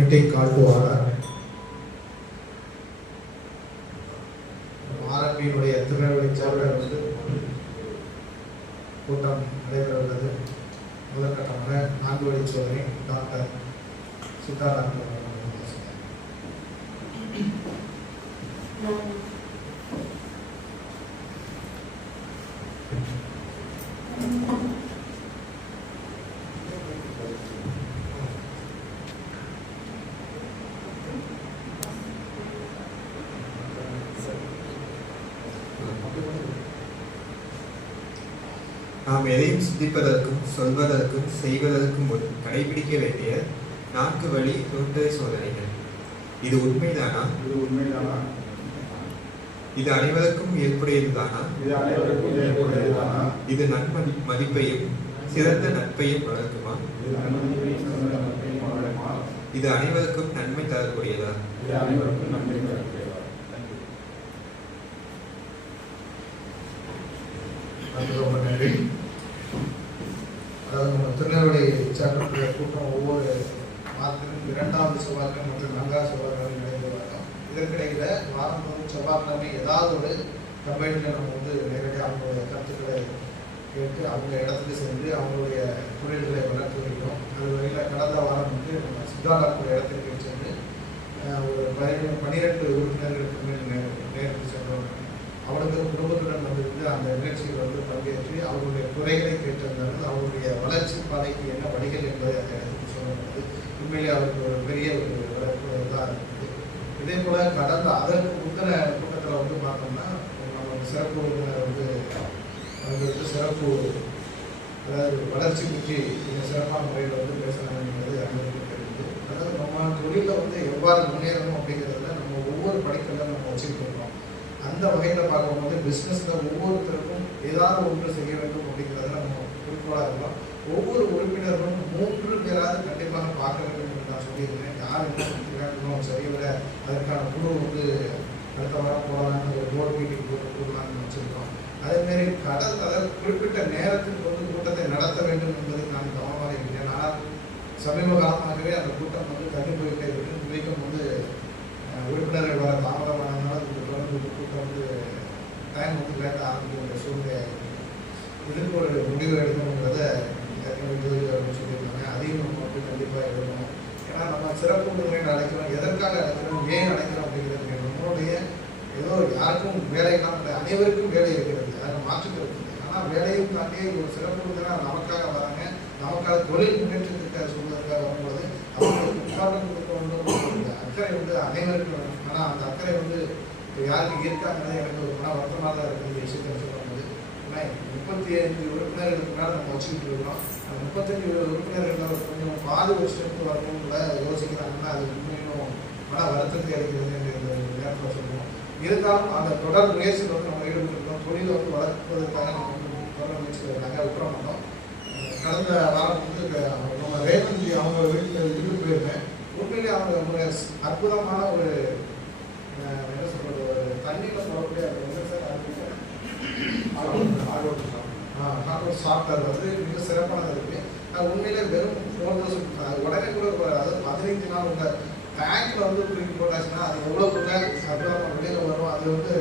Meeting call to order. ஆர்எம்பியினுடைய திருநெல்வேலி சார்பில் வந்து கூட்டம் நடைபெற உள்ளது. முதற்கட்டமாக 4 வழி சோதனை டாக்டர் சித்தா டாக்டர் நாம் எதையும் சிந்திப்பதற்கும் சொல்வதற்கும் செய்வதற்கும் முன் கடைபிடிக்க வேண்டிய 4 வழி நுண்ணுயிர் சோதனைகள். இது உண்மைதானா? இது அனைவருக்கும் ஏற்புடையதுதானா? இது மதிப்பையும் சிறந்த நட்பையும் வளர்க்குமா? இது அனைவருக்கும் நன்மை தரக்கூடியதா? ரொம்ப நன்றி. அதாவது நம்ம திருநெல்வேலி சார்பில் கூட்டம் ஒவ்வொரு மாதத்திலும் 2வது செவ்வாய்க்கிழமை மற்றும் 4வது செவ்வாய்க்கிழமை நடைபெற்று வரோம். இதற்கிடையில் வாரந்தோறும் செவ்வாய்க்கிழமை ஏதாவது ஒரு கம்பெனியில் நம்ம வந்து நேரடியாக அவங்களுடைய கருத்துக்களை கேட்டு அவங்க இடத்துக்கு சென்று அவங்களுடைய தொழில்களை வளர்த்து வைக்கிறோம். அது வகையில் கடந்த வாரம் வந்து நம்ம சித்தார்த்தாக்குரிய இடத்திற்கு சென்று ஒரு 12 உறுப்பினர்களுக்கு மேல் நேரில் சென்றோம். அவர்கள் குடும்பத்துடன் வந்திருந்து அந்த நிகழ்ச்சியில் வந்து பங்கேற்று அவர்களுடைய குறைகளை கேட்டிருந்தார்கள். அவருடைய வளர்ச்சி பாதைக்கு என்ன வழிகள் என்பதை அந்த இடத்துக்கு சொல்லப்படுது. உண்மையிலே அவருக்கு ஒரு பெரிய ஒரு வளர்ப்பு தான் இருக்குது. இதே போல் கடந்த அதற்கு முந்தின கூட்டத்தில் வந்து பார்த்தோம்னா நம்ம சிறப்பு உறுப்பினர் வந்து அவங்களுக்கு சிறப்பு, அதாவது வளர்ச்சி பற்றி சிறப்பான முறையில் வந்து பேசணும் என்பது அனைவருக்கும் தெரியுது. அதாவது நம்ம தொழிலில் வந்து எவ்வாறு முன்னேறணும் அப்படிங்கிறதுல நம்ம ஒவ்வொரு படிக்கெல்லாம் நம்ம வச்சுக்கிட்டு இருக்கோம். அந்த வகையில் பார்க்கும்போது பிஸ்னஸில் ஒவ்வொருத்தருக்கும் ஏதாவது ஒன்று செய்ய வேண்டும் அப்படிங்கிறத நம்ம குறிக்கோளாக இருக்கலாம். ஒவ்வொரு உறுப்பினர்களும் 3 பேராவது கண்டிப்பாக பார்க்க வேண்டும் என்று நான் சொல்லியிருந்தேன். யார் என்ன சரிவிட அதற்கான குழு வந்து அடுத்த வாரம் போகலான்னு ஒரு போர்டு மீட்டிங் போடலான்னு வச்சுருக்கோம். அதேமாரி அதாவது குறிப்பிட்ட நேரத்துக்கு வந்து கூட்டத்தை நடத்த வேண்டும் என்பதை நான் கவனமாக இருக்கிறேன். ஆனால் சமீப காலமாகவே அந்த கூட்டம் வந்து தள்ளி போயிட்டே இருக்கு. இன்றைக்கும் வந்து உறுப்பினர்கள் வர தாமதமானதுனால தொடர்ந்து கூட்டம் வந்து டைம் வந்து லேட்டாக ஆரம்பிக்கிற சூழ்நிலை. இதுக்கு ஒரு முடிவு எடுக்கணுங்கிறத சொல்லியிருக்காங்க. அதையும் நம்ம வந்து கண்டிப்பாக எடுக்கணும். ஏன்னா நம்ம சிறப்பு விருந்தினர்கள் அழைக்கிறோம், எதற்காக அழைக்கிறோம், ஏன் அழைக்கிறோம் அப்படிங்கிறது நம்மளுடைய ஏதோ யாருக்கும் வேலையெல்லாம் இல்லை, அனைவருக்கும் வேலை இருக்கிறது, அதை மாற்றுக்கிறது. ஆனால் வேலையும் தாண்டி ஒரு சிறப்பு விருந்தினர் நமக்காக வராங்க, நமக்காக தொழில் முன்னேற்றத்திற்காக சொல்வதற்காக வரும்போது அவங்களுக்கு உட்கார்ந்து கொடுக்க வேண்டும் அக்கறை வந்து அனைவருக்கும் வேணும். ஆனால் அந்த அக்கறை வந்து இப்போ யாருக்கு இருக்காங்கிறது எனக்கு ஒரு மன வருத்தமாக தான் இருக்குது. இந்த விஷயத்தை சொல்லும்போது ஏன்னா 35 உறுப்பினர்களுக்கு மேலே நம்ம வச்சுக்கிட்டு இருக்கிறோம். அந்த 35 உறுப்பினர்கள் கொஞ்சம் பாதி ஒரு ஸ்டெப்பு வரணும்னு கூட யோசிக்கிறாங்கன்னா அது இன்னும் மன வருத்தத்தை அளிக்கிறது இந்த நேரத்தில் சொல்லுவோம். இருந்தாலும் அந்த தொடர் முயற்சியில் வந்து நம்ம ஈடுபட்டுருக்கோம். தொழிலை வந்து வளர்ப்பதற்காக நம்ம வந்து தொடர் முயற்சியில் இருக்காங்க விட்டுற மாட்டோம். கடந்த வாரம் வந்து நம்ம ரேவந்தி அவங்க வீட்டில் இருந்து போயிருந்தேன். உண்மையிலே அவங்க அற்புதமான ஒரு என்ன சொல்கிறது, ஒரு தண்ணியில் போடக்கூடிய சாஃப்ட்வேர் வந்து மிக சிறப்பானது இருக்குது. அது உண்மையிலே வெறும் 4000 உடனே கூட அதாவது 15 நாள் உங்கள் டேங்கில் வந்து தூக்கி போட்டாச்சுன்னா அது எவ்வளோ கூட அற்புதமாக வெளியில் வரும். அது வந்து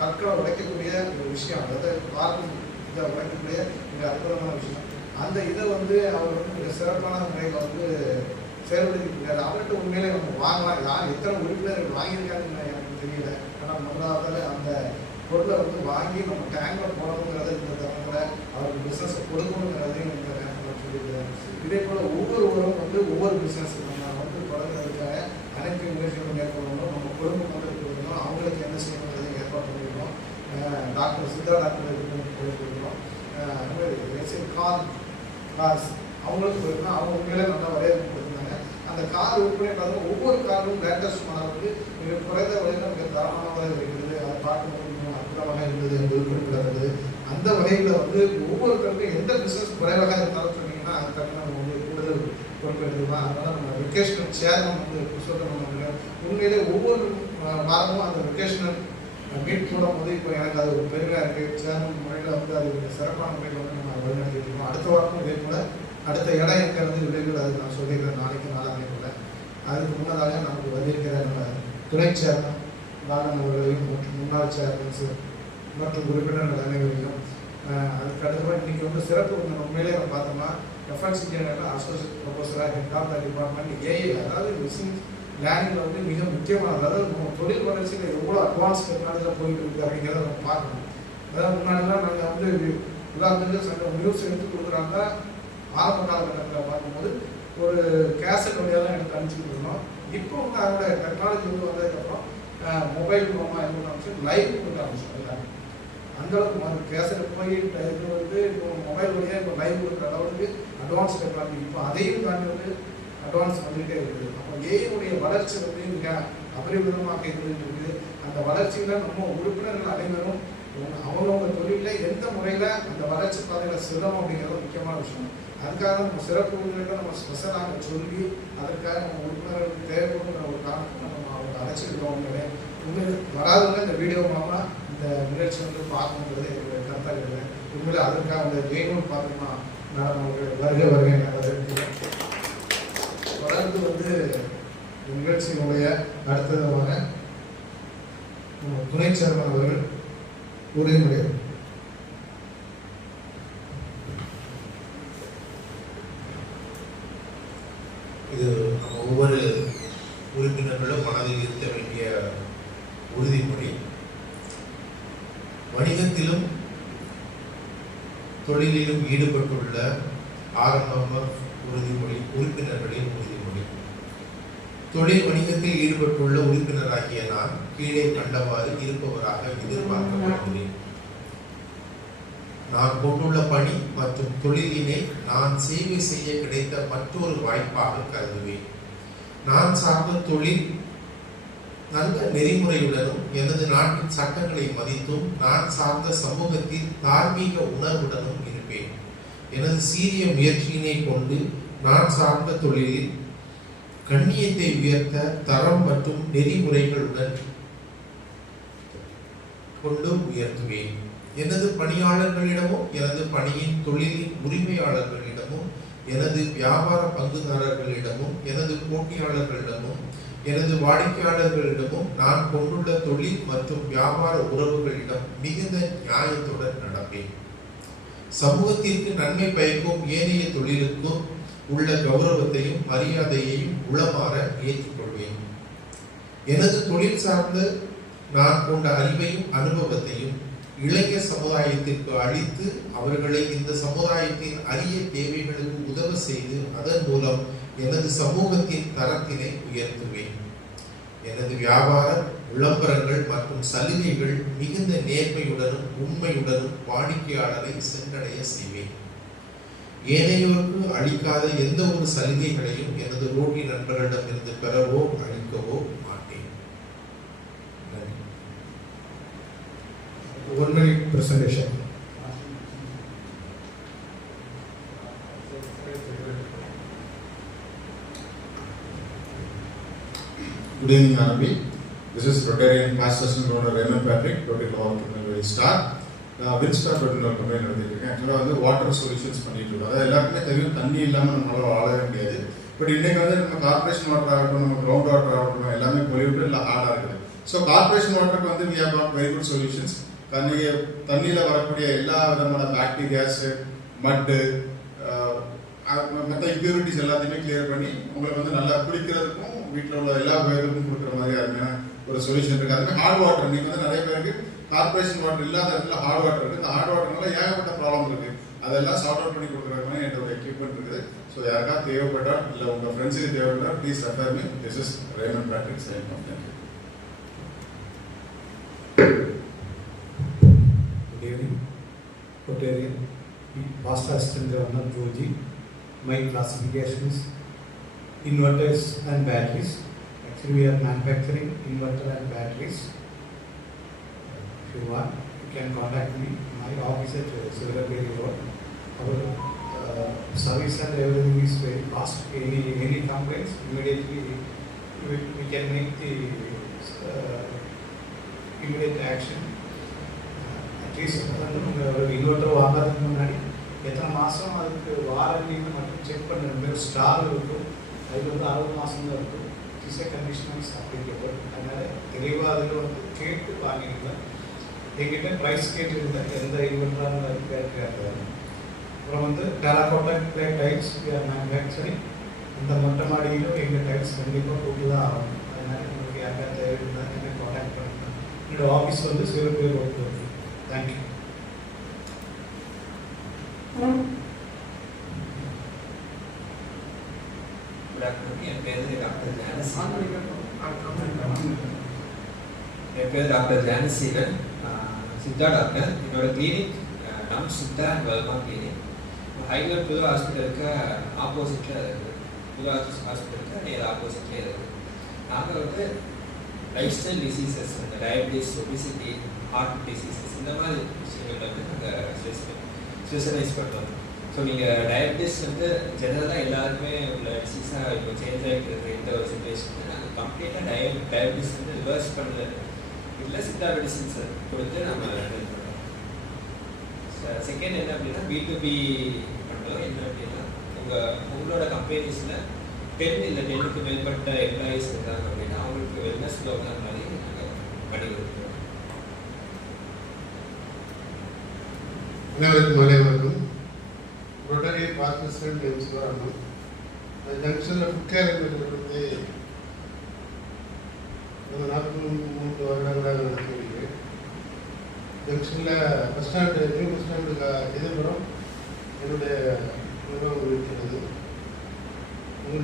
கற்களை உடைக்கக்கூடிய ஒரு விஷயம், அதாவது பார்க்கும் இதை உடைக்கக்கூடிய மிக அற்புதமான விஷயம். அந்த இதை வந்து அவர் வந்து மிக சிறப்பான முறையில் வந்து செயல்படுத்திக்கிறார். அவர்கிட்ட உண்மையிலே நம்ம வாங்கலாம். யார் எத்தனை உறுப்பினர்கள் வாங்கியிருக்காங்கன்னு எனக்கு தெரியல. ஆனால் முதலாவது அந்த பொருளை வந்து வாங்கி நம்ம டேங்கில் போடணுங்கிறத இந்த தரங்களை அவருக்கு பிஸ்னஸை கொடுக்கணுங்கிறதையும் இந்த நேரத்தில் சொல்லியிருக்காரு. இதே போல் ஒவ்வொருவரும் வந்து ஒவ்வொரு பிஸ்னஸ் நம்ம வந்து தொடங்குறதுக்காக அனைத்து முயற்சிகளும் மேற்கொள்ளணும். நம்ம குடும்பம் வந்து கொடுக்கணும், அவங்களுக்கு என்ன செய்யணுங்கிறதையும் ஏற்பாடு பண்ணியிருக்கோம். டாக்டர் சித்தா டாக்டர் கொடுத்துருக்கோம். கார்ஸ் அவங்களுக்கு போயிருந்தோம். அவங்க உண்மையிலே நல்லா வரையறுப்பு கொடுத்துருந்தாங்க. அந்த கார் விற்பனை பார்த்தா ஒவ்வொரு காரும் லேட்டஸ்ட் மாடல் வந்து மிக குறைந்த விலையில் மிக தரமானதாக இருக்கிறது. அதை பார்க்கும்போது அற்புதமாக இருந்தது என்பது குறிப்பிடத்தக்கது. அந்த வகையில் வந்து ஒவ்வொருத்தருக்கும் எந்த பிஸ்னஸ் குறைவாக இருந்தாலும் சொன்னீங்கன்னா அது தகுந்த நம்ம வந்து கூடுதல் பொறுப்பெடுத்துக்கலாம். அதனால் நம்ம வெக்கேஷனல் சேர்மன் வந்து சொல்ல உண்மையிலே ஒவ்வொரு வாரமும் அந்த வெக்கேஷனல் மீட் போடும்போது இப்போ எனக்கு அது ஒரு பெருமையாக இருக்குது. சேர்மன் முறையில் வந்து அது சிறப்பான முறையில் வந்து நம்ம வழிநடத்திட்டு இருக்கோம். அடுத்த வாரமும் இதே போல் அடுத்த இடம் எங்கே வந்து விளைவுகள் அது நான் சொல்லியிருக்கேன் நாளைக்கு நாளாக கூட. அதுக்கு துணை சேர்மன் ராகன் அவர்களையும் மற்றும் முன்னாள் சேர்மன்ஸ் மற்றும் உறுப்பினர்கள் அனைவரையும் அதுக்கு அடுத்தபடி இன்றைக்கி வந்து சிறப்பு உண்மையிலே நம்ம பார்த்தோம்னா ரெஃபரன்ஸ் இன்ஜினியரில் அசோசியேட் ப்ரொஃபஸராக head of the department AI, அதாவது மிஷின் லேர்னிங்கில் வந்து மிக முக்கியமானது. அதாவது நம்ம தொழில் வளர்ச்சியில் எவ்வளோ அட்வான்ஸ் டெக்னாலஜியில் போயிட்டு இருக்குது அப்படிங்கிறத நம்ம பார்க்கணும். அதாவது முன்னாடிலாம் நாங்கள் வந்து உதாரணத்துக்கு சங்க நியூஸ் எடுத்து கொடுக்குறாங்க. ஆரம்ப காலகட்டத்தில் பார்க்கும்போது ஒரு கேசட் வழியெல்லாம் எடுத்து அனுப்பிச்சிட்டு இருந்தோம். இப்போ வந்து அதோட டெக்னாலஜி வந்து வந்ததுக்கப்புறம் மொபைல் மூலமாக என்ன ஆரம்பிச்சு லைவ் கொடுக்க ஆரம்பிச்சோம். எல்லாமே அந்தளவுக்கு கேசட் போய் இது வந்து இப்போ மொபைல் வழியாக இப்போ லைவ் கொடுக்குற அளவுக்கு அட்வான்ஸ் டெக்னாலஜி இப்போ அதையும் தாண்டி வந்து அட்வான்ஸ் வந்துகிட்டே இருக்குது. அப்போ ஏஐனுடைய வளர்ச்சி வந்து மிக அபரிமிதமாக இருக்குது. அந்த வளர்ச்சியில் நம்ம உறுப்பினர்கள் அனைவரும் அவங்கவுங்க தொழிலில் எந்த முறையில் அந்த வளர்ச்சி பாதையில் செல்லணும் அப்படிங்கிறது முக்கியமான விஷயம். அதுக்காக நம்ம சிறப்பு உறுப்பினர்கள் நம்ம ஸ்பெஷலாக சொல்லி அதற்காக நம்ம உறுப்பினர்களுக்கு தேவைப்படுங்கிற ஒரு காரணத்தை நம்ம அவங்க அழைச்சிருக்கோம். உண்மையில் வராதவங்க இந்த வீடியோ மூலமாக இந்த நிகழ்ச்சி வந்து பார்க்கணுங்கிறது என்னுடைய கருத்தாக இருக்குது. உண்மையிலே அதற்காக அந்த ஜெயினும் பார்த்தோம்னா நான் வருகை வரவேற்கிறேன். தொடர்ந்து வந்து நிகழ்ச்சியினுடைய அடுத்ததாக துணை சேர்மன் அவர்கள் உறுதிமொழி. இது நம்ம ஒவ்வொரு உறுப்பினர்களும் மனதில் இருக்க வேண்டிய உறுதிமொழி. வணிகத்திலும் தொழிலிலும் ஈடுபட்டுள்ள ஆரம்ப உறுதிமொழி உறுப்பினர்களின் உறுதிமொழி. தொழில் வணிகத்தில் ஈடுபட்டுள்ள உறுப்பினராகிய நான் கீழே கண்டவாறு இருப்பவராக எதிர்பார்க்கப்படுகிறேன். நான் கொண்டுள்ள பணி மற்றும் தொழிலினை நான் சேவை செய்ய கிடைத்த மற்றொரு வாய்ப்பாக கருதுவேன். நான் சார்ந்த தொழில் நல்ல நெறிமுறையுடனும் எனது நாட்டின் சட்டங்களை மதித்தும் நான் சார்ந்த சமூகத்தில் தார்மீக உணர்வுடனும் இருப்பேன். எனது சீரிய முயற்சியினை கொண்டு நான் சார்ந்த தொழிலில் கண்ணியத்தை உயர்த்த தரம் மற்றும் நெறிமுறைகளுடன் கொண்டு உயர்த்துவேன். எனது பணியாளர்களிடமும் எனது பணியின் தொழிலின் உரிமையாளர்களிடமும் எனது வியாபார பங்குதாரர்களிடமும் எனது போட்டியாளர்களிடமும் எனது வாடிக்கையாளர்களிடமும் நான் கொண்டுள்ள தொழில் மற்றும் வியாபார உறவுகளிடம் மிகுந்த நியாயத்துடன் நடப்பேன். சமூகத்திற்கு நன்மை பயக்கும் ஏனைய தொழிலுக்கும் உள்ள கௌரவத்தையும் மரியாதையையும் உளமாற ஏற்றுக்கொள்வேன். எனது தொழில் சார்ந்த நான் கொண்ட அறிவையும் அனுபவத்தையும் இளைஞர் சமுதாயத்திற்கு அளித்து அவர்களை இந்த சமுதாயத்தின் அரிய தேவைகளுக்கு உதவ செய்து அதன் மூலம் எனது சமூகத்தின் தரத்தினை உயர்த்துவேன். எனது வியாபார விளம்பரங்கள் மற்றும் சலுகைகள் மிகுந்த நேர்மையுடனும் உண்மையுடனும் வாடிக்கையாளரை சென்றடைய செய்வேன். ஏனையோருக்கு அளிக்காத எந்த ஒரு சலுகைகளையும் எனது ரோட்டி நண்பர்களிடமிருந்து பெறவோ அளிக்கவோ மாட்டேன். நன்றி. 1 minute presentation. Good evening, RB. This is Rotarian Past Assistant Owner Raymond Patrick, Rotary Law Company Star. Winstar அப்படின்னு ஒரு கம்பெனி நடத்திட்டு ஆக்சுவலாக வந்து வாட்டர் சொல்யூஷன்ஸ் பண்ணிட்டு இருக்கோம். அதாவது எல்லாருக்குமே தெரியும் தண்ணி இல்லாமல் நம்மளால வாழவே முடியாது. பட் இன்னைக்கு வந்து நம்ம கார்பரேஷன் வாட்டர் ஆகட்டும், நம்ம கிரவுண்ட் வாட்டர் ஆகட்டும், எல்லாமே பொலியூட்டட் இல்லை ஹார்டாக இருக்குது. ஸோ கார்பரேஷன் வாட்டருக்கு வந்து we have got very good solutions. தண்ணியில் வரக்கூடிய எல்லா விதமான பாக்டீரியாஸ், மட்டு, மற்ற இம்ப்யூரிட்டிஸ் எல்லாத்தையுமே கிளியர் பண்ணி உங்களுக்கு வந்து நல்லா குடிக்கிறதுக்கும் வீட்டில் உள்ள எல்லா பேருக்கும் கொடுக்குற மாதிரி அருமையான ஒரு சொல்யூஷன் இருக்குது. அதுமாதிரி ஹார்ட் வாட்டர் நீங்கள் வந்து நிறைய பேருக்கு கார்பரேஷன் வாட்டர் இல்லாத இடத்துல ஹார்ட் வாட்டர் இருக்குது. இந்த ஹார்ட் வாட்டர்னால ஏகப்பட்ட ப்ராப்ளம் இருக்குது. அதெல்லாம் சார்ட் அவுட் பண்ணி கொடுக்குற மாதிரி என்னோட எக்யூப்மெண்ட் இருக்குது. ஸோ யாருக்கா தேவைப்பட்டா இல்லை உங்கள் ஃப்ரெண்ட்ஸுக்கு தேவைப்பட்டா please refer me. This is Raymond Patrick sign off. Thank you. Good evening. Rotarian Past Assistant Governor Joji. My classifications: inverters and batteries. Actually, we are manufacturing inverter and batteries. If you want, you can contact me. My office at Silverberry Road. Our service and everything is very fast. Any complaints, immediately we can make the immediate action. ஒரு inverter வாங்கிறதுக்கு முன்னாடி எத்தனை மாதம் அதுக்கு வாரண்டின்னு மட்டும் check பண்ணுறது. Star இருக்கும், அதுக்கு வந்து 60 மாதம் தான் இருக்கும். So is a conditionals applicable. அதனால் தெளிவாக அதில் வந்து கேட்டு வாங்கிக்கலாம். எங்கிட்ட ப்ரைஸ் கேட்டிருந்தேன், எந்த இன்வெர்டராக கேட்காது. அப்புறம் வந்து டெராகோட்டா டைல்ஸ் மேனுஃபேக்சரிங், இந்த மொட்டை மாடியிலும் எங்கள் டைல்ஸ் கண்டிப்பாக கூட்டு தான் ஆகும். அதனால் உங்களுக்கு யாருக்கா தேவை இருந்தால் என்னை காண்டாக்ட் பண்ணுங்கள். என்னோடய ஆஃபீஸ் வந்து சிவபேர் ரோட் வருது. தேங்க்யூ. Good afternoon. என் பேர் டாக்டர் ஜானசீலன், சித்தா டாக்டர். என்னோட கிளினிக் நம் சித்தா அண்ட் வெல்மா கிளினிக். ஹைவே புது ஹாஸ்பிட்டலுக்கு ஆப்போசிட்டில் இருக்குது. புது ஹாஸ்பிட்டலுக்கு நேர் ஆப்போசிட்லேயே இருக்குது. நாங்கள் வந்து லைஃப் ஸ்டைல் டிசீசஸ், இந்த டயபிட்டிஸ், ஒபிசிட்டி, ஹார்ட் டிசீசஸ், இந்த மாதிரி விஷயங்கள் வந்து நாங்கள் ஸ்பெஷலைஸ் பண்ணுறோம். ஸோ நீங்கள் டயபிட்டிஸ் வந்து ஜெனரலாக எல்லாருக்குமே உள்ள டிசீஸாக இப்போ சேஞ்ச் ஆகிட்டு இருக்கிற இந்த ஒரு சுச்சுவேஷனில் நாங்கள் கம்ப்ளீட்டாக டயபிட்டிஸ் வந்து ரிவர்ஸ் பண்ணுறது இல்லை, சித்தா மெடிசின்ஸ் கொடுத்து நம்ம ஹெல்ப் பண்ணுறோம். செகண்ட் என்ன அப்படின்னா B2B பண்ணுறோம். என்ன அப்படின்னா உங்களோட கம்பெனிஸில் 10 இல்லை 10க்கு மேற்பட்ட எம்ப்ளாயீஸ் இருக்காங்க அப்படின்னா அவங்களுக்கு வெல்னஸ் ப்ரோக்ராம் மாதிரி நாங்கள் பண்ணி கொடுக்குறோம். அனைவருக்கும் மாலை வணக்கம். Rotary pastor Sivaraman. ஜங்ஷனில் ஃபுட் கேர் வந்து ஒரு 43 வருடங்களாக நடத்தி வருகிறேன். ஜங்ஷனில் பஸ் ஸ்டாண்டு, நியூ பஸ் ஸ்டாண்டுக்கு எதிர்ப்புறம் என்னுடைய நிறுவனம் இருக்கிறது.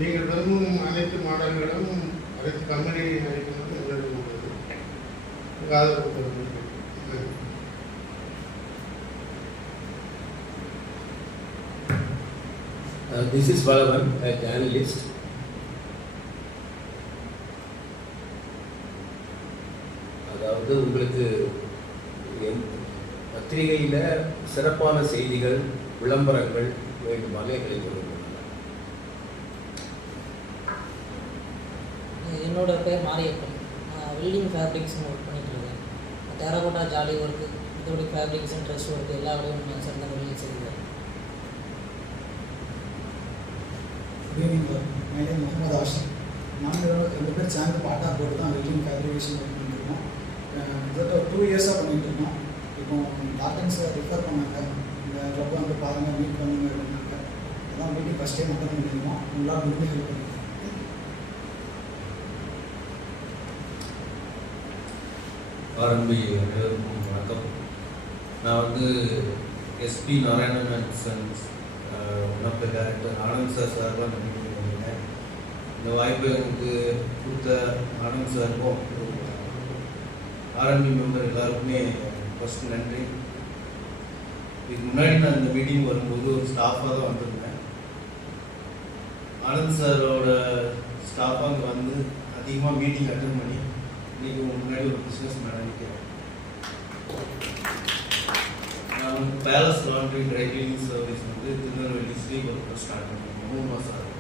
நீங்கள் விரும்பும் அனைத்து மாடல்களும் அனைத்து கம்பெனி அனைத்தும் என்னிடம் உள்ளது. உங்கள் ஆதரவு கொடுக்கிறேன். This is Balavan, a journalist. அதாவது உங்களுக்கு பத்திரிகையில் சிறப்பான செய்திகள், விளம்பரங்கள் வேண்டுமாக எங்களை சொல்லுங்கள். என்னோட பேர் மாரியப்பன். வெல்டிங் ஃபேப்ரிக்ஸ்னு ஒர்க் பண்ணிட்டு இருக்கேன். டெராகோட்டா, ஜாலி ஒர்க்கு, இதோட ஃபேப்ரிக்ஸ் அண்ட் ட்ரெஸ் ஒர்க்கு எல்லா விடையும் சிறந்த முறையில் செய்கிறேன். Good evening sir. My name Mohammed Ashiq. நாங்கள் 2 பேர் சேர்ந்து பார்ட்டாக போட்டு தான் வெல்டிங் ஃபேப்ரிகேஷன் ஒர்க் பண்ணிட்டுருக்கோம். கிட்டத்தட்ட 2 இயர்ஸாக பண்ணிகிட்ருக்கோம். இப்போ டாக்டர்ஸ் ரிஃபர் பண்ணாங்க, இந்த கிளப் வந்து பாருங்கள், மீட் பண்ணுங்க அப்படின்னாங்க. அதான் மீட்டிங் ஃபஸ்ட் டைம் அட்டன் பண்ணியிருக்கோம். உங்களால் முடிஞ்சு ஹெல்ப் பண்ணுங்க. ஆரம்பி அனைவருக்கும் வணக்கம். நான் வந்து SP Narayanan and sons one of the director Anand sir தான் பண்ணிட்டு இருக்கேன். இந்த வாய்ப்பை எனக்கு கொடுத்த ஆனந்த் சாருக்கும் ஆர்என்பி மெம்பர் எல்லாருக்குமே ஃபஸ்ட்டு நன்றி. இதுக்கு முன்னாடி நான் இந்த மீட்டிங் வரும்போது ஒரு ஸ்டாஃபாக தான் வந்திருந்தேன். ஆனந்த் சாரோட ஸ்டாஃபாக அங்கே வந்து அதிகமாக மீட்டிங் அட்டன் பண்ணி இன்றைக்கி முன்னாடி ஒரு பிஸ்னஸ் மேன் நினைக்கிறேன். நான் palace laundry dry cleaning service வந்து திருநெல்வேலி ஸ்ரீபுரத்தில் ஸ்டார்ட் பண்ணியிருக்கேன். 3 மாதம் ஆகும்.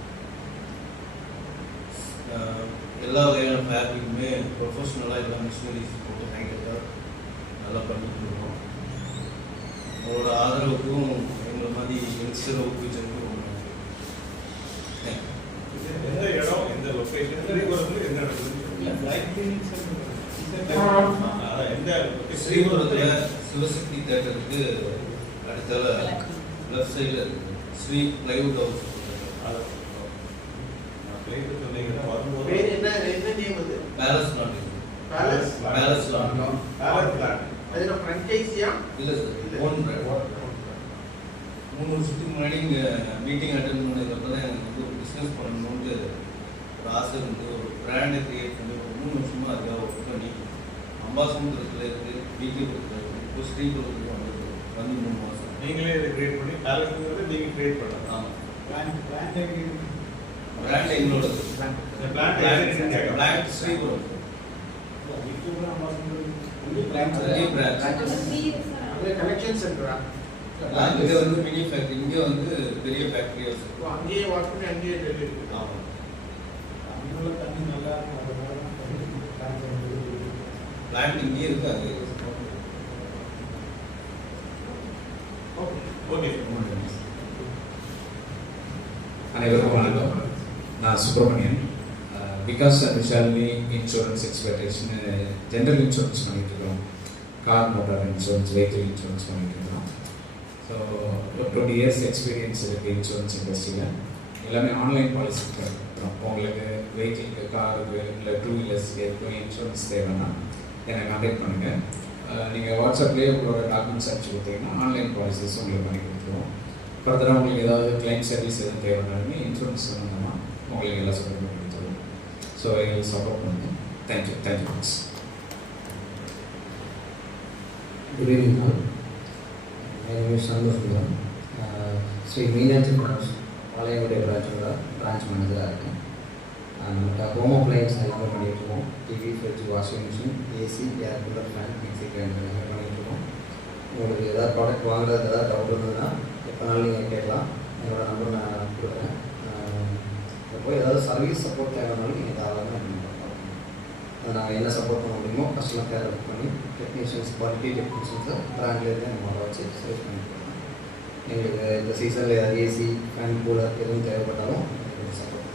எல்லா வகையான ஃபேப்ரிக்குமே ப்ரொஃபஷ்னலாக எல்லா மிஷினரிஸ் போட்டு ஹேங்கர் நல்லா பண்ணிட்டு இருக்கோம். உங்களோட ஆதரவுக்கும் எங்களை மாதிரி யங்ஸ்டரை ஊக்குவிச்சதுக்கும் ரொம்ப நன்றி. எந்த இடம், எந்த லொக்கேஷன், ஸ்ரீபுரத்தில் என்ன நடக்குது? ஸ்ரீபுரத்தில் சிவசக்தி தேட்டருக்கு அடுத்த லெஃப்ட் சைடில் இருக்குது ஸ்ரீ பிளைவுட் ஹவுஸ். சொன்னீங்கன்னா வரும்போது பேலஸ் லாண்ட்ரி. பேலஸ் லாண்ட்ரி இல்லை சார், ஓன் பிராண்ட். 3 வருஷத்துக்கு முன்னாடி இங்கே மீட்டிங் அட்டன் பண்ணதுக்கப்புறம் தான் எனக்கு வந்து ஒரு பிஸ்னஸ் பண்ணணும்னு ஒரு ஆசை இருந்து ஒரு பிராண்டை க்ரியேட் பண்ணி ஒரு 3 வருஷமாக அதுக்காக ஒர்க் பண்ணி அம்பாசமுத்திரத்தில் இருக்குது, வீட்டுக்கு இப்போ ஸ்ரீபுரத்துக்கு வந்து 3 மாதம். நீங்களே இதை கிரியேட் பண்ணி பேலஸ்ங்கிறது நீங்கள் கிரியேட் பண்ணலாம். ஆமாம், பிராண்ட் எங்களோட பிளான் ஸ்ரீபுரம் கலெக்ஷன் சென்டரா? இங்கே வந்து மினி ஃபேக்ட்ரி, இங்கே வந்து பெரிய ஃபேக்ட்ரி ஹவுஸ். அங்கேயே ஒர்க் பண்ணி அங்கேயே டெலிவரி. ஆமாம், தண்ணி நல்லா பிளான்ட் இங்கேயே இருக்குது. அது ஓகே. அனைவருக்கும் வணக்கம். நான் Subramanian. Vikas and Vishalini insurance expectation general insurance பண்ணிட்டு இருக்கோம், car motor insurance, vehicle insurance பண்ணிட்டு இருக்கோம். ஸோ ஒரு 20 years எக்ஸ்பீரியன்ஸ் இருக்குது இன்சூரன்ஸ் இண்டஸ்ட்ரியில். எல்லாமே ஆன்லைன் பாலிசி பண்ணுறோம். உங்களுக்கு வெஹிக்கிளுக்கு, காருக்கு, இல்லை 2 wheelers எதுக்கும் இன்சூரன்ஸ் தேவைன்னா என்னை கான்டாக்ட் பண்ணுங்கள். நீங்கள் வாட்ஸ்அப்லேயே உங்களோட டாக்குமெண்ட்ஸ் அனுப்பிச்சு கொடுத்தீங்கன்னா ஆன்லைன் பாலிசிஸ் உங்களுக்கு பண்ணி கொடுத்துருவோம். ஃபர்தராக உங்களுக்கு ஏதாவது கிளைம் சர்வீஸ் எதுவும் தேவைன்னாலுமே இன்சூரன்ஸ் சம்மந்தமாக உங்களுக்கு எல்லாம் சப்போர்ட் பண்ணி கொடுத்துருவோம். ஸோ எங்களுக்கு சப்போர்ட் பண்ணுங்கள். Thank you miss. Good evening all. My name is Santhosh. Sri Meenakshi branch Palayangudi பிரான்ச்சோட பிரான்ச் மேனேஜராக இருக்கேன். நம்மகிட்ட ஹோம் அப்ளையன்ஸ் எல்லாமே பண்ணிகிட்ருக்கோம். TV, fridge, washing machine, AC, air cooler, fan, mixie grinder எல்லாமே பண்ணிகிட்ருக்கோம். உங்களுக்கு ஏதாவது ப்ராடக்ட் வாங்குறது ஏதாவது டவுட் இருந்ததுன்னா எப்போனாலும் நீங்கள் கேட்கலாம். என்னோடய நம்பர் நான் கொடுக்குறேன். இப்போ ஏதாவது சர்வீஸ் சப்போர்ட் தேவைனாலும் நீங்கள் தாராளமாக பண்ணலாம். அதை நாங்கள் என்ன சப்போர்ட் பண்ண முடியுமோ கஸ்டமர் கேர் புக் பண்ணி டெக்னீஷியன்ஸ், குவாலிட்டி டெக்னீஷியன்ஸை பிராண்ட்லேருந்து நம்ம வர வச்சு சேவ் பண்ணி கொடுக்கலாம். எங்களுக்கு இந்த சீசனில் ஏதாவது ஏசி, ஃபேன், கூலர் எதுவும் தேவைப்பட்டாலும் சப்போர்ட்.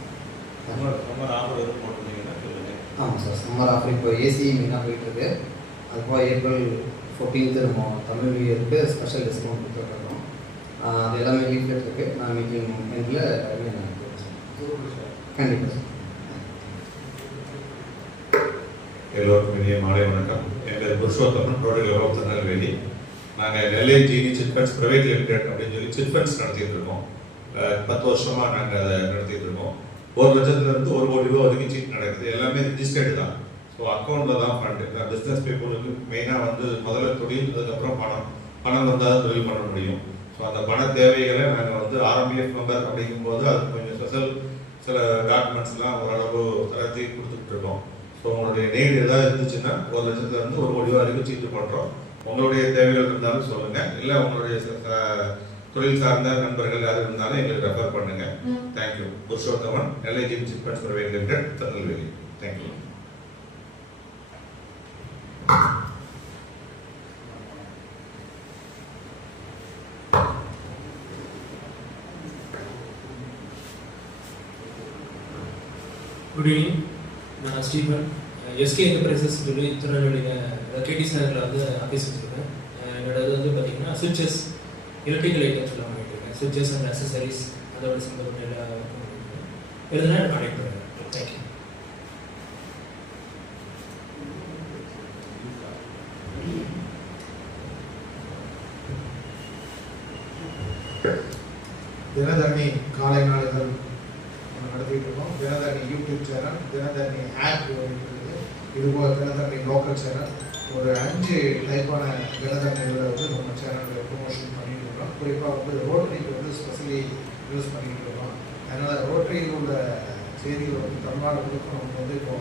சம்மர் ஆஃபர் எதுவும் போட்டிருந்தீங்கன்னா சொல்லுங்கள். ஆமாம் சார், சம்மர் ஆஃபர் இப்போ ஏசி மெயினாக போயிட்டுருக்கு. அதுபோல் April 14th நம்ம தமிழ் நியூ இயருக்கு ஸ்பெஷல் டிஸ்கவுண்ட் கொடுத்துருக்கோம். அது எல்லாமே லீஃப்லெட் இருக்குது. நான் மீட்டிங் எண்டில் எல்லாமே நான் கண்டிப்பாக சார். எல்லோருக்கும் இனிய மாலை வணக்கம். என் பேர் புருஷோத்தமன், டோட்டல் லெவல் திருநெல்வேலி. நாங்கள் நெல்லை Genie chit funds private limited அப்படின்னு சொல்லி சிட் ஃபண்ட்ஸ் நடத்திட்டு இருக்கோம். 10 வருஷமாக நாங்கள் அதை நடத்திட்டு இருக்கோம். 1 லட்சத்துலேருந்து 1 கோடி ரூபா வரைக்கும் சீட் நடக்குது. எல்லாமே ரிஜிஸ்டர்டு தான். ஸோ அக்கௌண்ட்டில் தான் ஃபண்டு. பிஸ்னஸ் பீப்புளுக்கு மெயினாக வந்து முதல்ல தொழில், அதுக்கப்புறம் பணம் வந்தால் தான் தொழில் பண்ண முடியும். ஸோ அந்த பண தேவைகளை நாங்கள் வந்து RMBF மெம்பர் அப்படிங்கும்போது அது கொஞ்சம் ஸ்பெஷல் சில டாக்குமெண்ட்ஸ்லாம் ஓரளவு தரத்தி கொடுத்துட்டு இருக்கோம். ஸோ உங்களுடைய நீட் ஏதாவது இருந்துச்சுன்னா 1 லட்சத்துலேருந்து 1 கோடி ரூபா வரைக்கும் சீட்டு பண்ணுறோம். உங்களுடைய தேவைகள் இருந்தாலும் சொல்லுங்கள். இல்லை உங்களுடைய தொழில் சார்ந்த நண்பர்கள் யாரும் இருந்தாலும் எங்களுக்கு ரெஃபர் பண்ணுங்கள். Thank you. Purushothaman, Nellai Genie chit funds private limited, Tirunelveli. Thank you. Good evening. நான் ஸ்டீஃபன், எஸ்கே என்டர்பிரைசஸ் சொல்லி திருநெல்வேலியில் கேடிஸ் நகரில் வந்து ஆஃபீஸ் வச்சுருக்கேன். என்னோட இது வந்து பார்த்தீங்கன்னா சுவிட்சஸ், எலக்ட்ரிக்கல் ஐட்டம்ஸ்லாம் பண்ணிட்டு இருக்கேன். சுவிட்சஸ் அண்ட் அக்சசரிஸ், அதோட சம்பந்தப்பட்ட எல்லா ஒர்க்கும் பண்ணிட்டு எதுனா கான்டாக்ட் பண்ணுறேன். தேங்க்யூ. தினதரணி காலை நாளிதழ் நடத்திட்டு இருக்கோம். Dinatharani YouTube channel, Dinatharani app இருக்குது. இதுபோல் தினதரணி லோக்கல் சேனல், ஒரு 5 டைப்பான தினதரணிகளை வந்து நம்ம சேனலில் ப்ரொமோஷன் பண்ணிட்டு இருக்கோம். குறிப்பாக வந்து ரோட்டரிக்கு வந்து ஸ்பெஷலி யூஸ் பண்ணிட்டு இருக்கோம். அதனால் ரோட்டரியில் உள்ள செய்திகள் வந்து தமிழ்நாடு முழுக்க நமக்கு வந்து இப்போ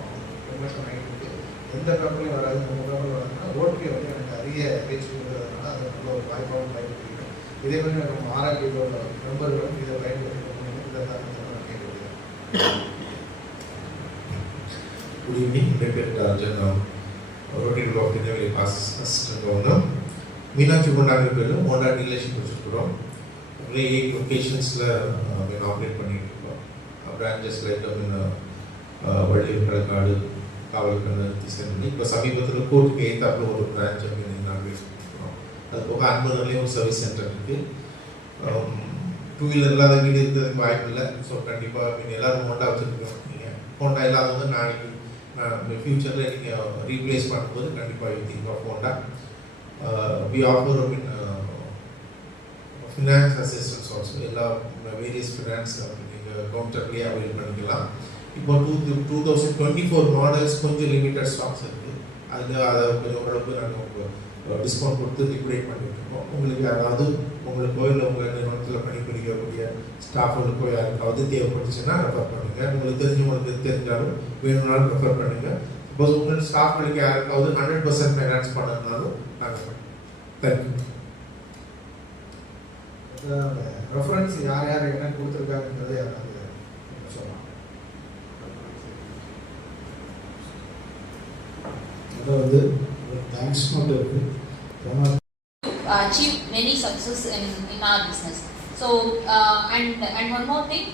ப்ரொமோஷன் ஆகிட்டு இருக்கு. எந்த பேப்பர்லையும் வராது, நம்ம பேப்பரில் வராதுன்னா ரோட்டரி வந்து எனக்கு அதிக பேச்சு கொடுக்கறதுனால அது நல்ல ஒரு வாய்ப்பாகவும் பயன்படுத்திக்கிறோம். இதே மாதிரி நம்ம ஆரோக்கியத்தோட நண்பர்களும் இதை பயன்படுத்தணும். இதை தான் நான் கேட்குறேன். Good evening. என் பேர் Rajan. Rotary block Tirunelveli assistant owner. Meenakshi கொண்டாடி பேரில் ஹோண்டா டீலர்ஷிப் வச்சுருக்கிறோம். 8 லொக்கேஷன்ஸில் ஆப்ரேட் பண்ணிட்டு இருக்கோம். Branches like Valliyur, Kadarkadu, Kavalkannu, Thisaimani. இப்போ சமீபத்தில் கோர்ட்டுக்கு எய்த்தாப்பில் ஒரு பிரான்ச் அப்படின்னு ஆப்ரேட் பண்ணிருக்கிறோம். அது போக அன்புலேயும் ஒரு சர்வீஸ் சென்டர் இருக்குது. 2 வீலர் இல்லாத வீடு இருக்கிறதுக்கு வாய்ப்பு இல்லை. ஸோ கண்டிப்பாக எல்லோரும் ஹோண்டா வச்சுருக்கீங்க. ஹோண்டா இல்லாதவங்க நாளைக்கு ஃபியூச்சரில் நீங்கள் ரீப்ளேஸ் பண்ணும்போது கண்டிப்பாக you think of Honda. We offer finance assistance also. எல்லா வேரியஸ் ஃபினான்ஸ் நீங்கள் கவுண்டர்லேயே அவைல் பண்ணிக்கலாம். இப்போ 2024 மாடல்ஸ் கொஞ்சம் லிமிட்டட் ஸ்டாக்ஸ் இருக்குது. அதை கொஞ்சம் ஓரளவுக்கு நாங்கள் டிஸ்கவுண்ட் கொடுத்து லிக்விடேட் பண்ணிட்டு இருக்கோம். உங்களுக்கு யாராவது உங்களுக்கோ இல்லை உங்கள் நிறுவனத்தில் பணிபுரிக்கக்கூடிய ஸ்டாஃப்களுக்கோ யாருக்காவது தேவைப்பட்டுச்சுன்னா ரெஃபர் பண்ணுங்கள். உங்களுக்கு தெரிஞ்சவங்களுக்கு தெரிஞ்சாலும் வேணும்னாலும் ரெஃபர் பண்ணுங்கள். சப்போஸ் உங்கள் ஸ்டாஃப்களுக்கு யாருக்காவது 100% ஃபைனான்ஸ் பண்ணதுனாலும் நாங்கள் தேங்க்யூ. ரெஃபரன்ஸ் யார் யார் என்ன கொடுத்துருக்காங்கன்றதை யாராவது சொல்லலாம். அதை வந்து தேங்க்ஸ் மட்டும் இருக்குது. Achieve many success in our business. So and one more thing,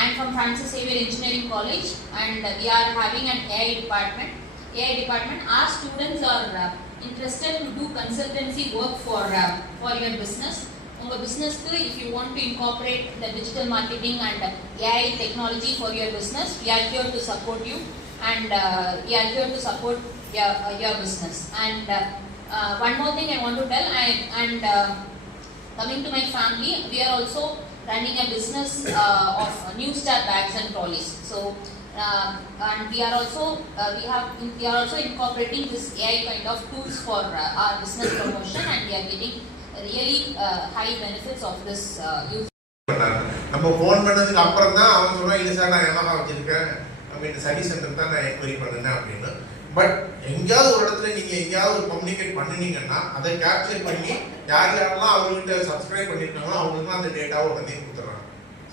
I'm from Francis Xavier Engineering College, and we are having an AI department. Our students are interested to do consultancy work for your business. Unga business ku, if you want to incorporate the digital marketing and AI technology for your business, we are here to support you, and we are here to support your business. And one more thing I want to tell, coming to my family, we are also running a business of New Star bags and trolleys. So and we are also incorporating this AI kind of tools for our business promotion, and we are getting really high benefits of this use. நம்ம phone பண்ணதுக்கு அப்புறம் தான் அவன் சொல்லுவான், இல்லை sir நான் Yamaha வச்சிருக்கேன், service centre தான் நான் என்கொயரி பண்ணினேன் அப்படின்னு. பட் எங்கேயாவது ஒரு இடத்துல நீங்கள் எங்கேயாவது ஒரு கம்யூனிகேட் பண்ணினீங்கன்னா அதை கேப்சர் பண்ணி யார் யாரெல்லாம் அவங்கள்ட்ட சப்ஸ்கிரைப் பண்ணியிருக்காங்களோ அவங்களுக்குலாம் அந்த டேட்டாவை உடனே கொடுத்துட்றாங்க.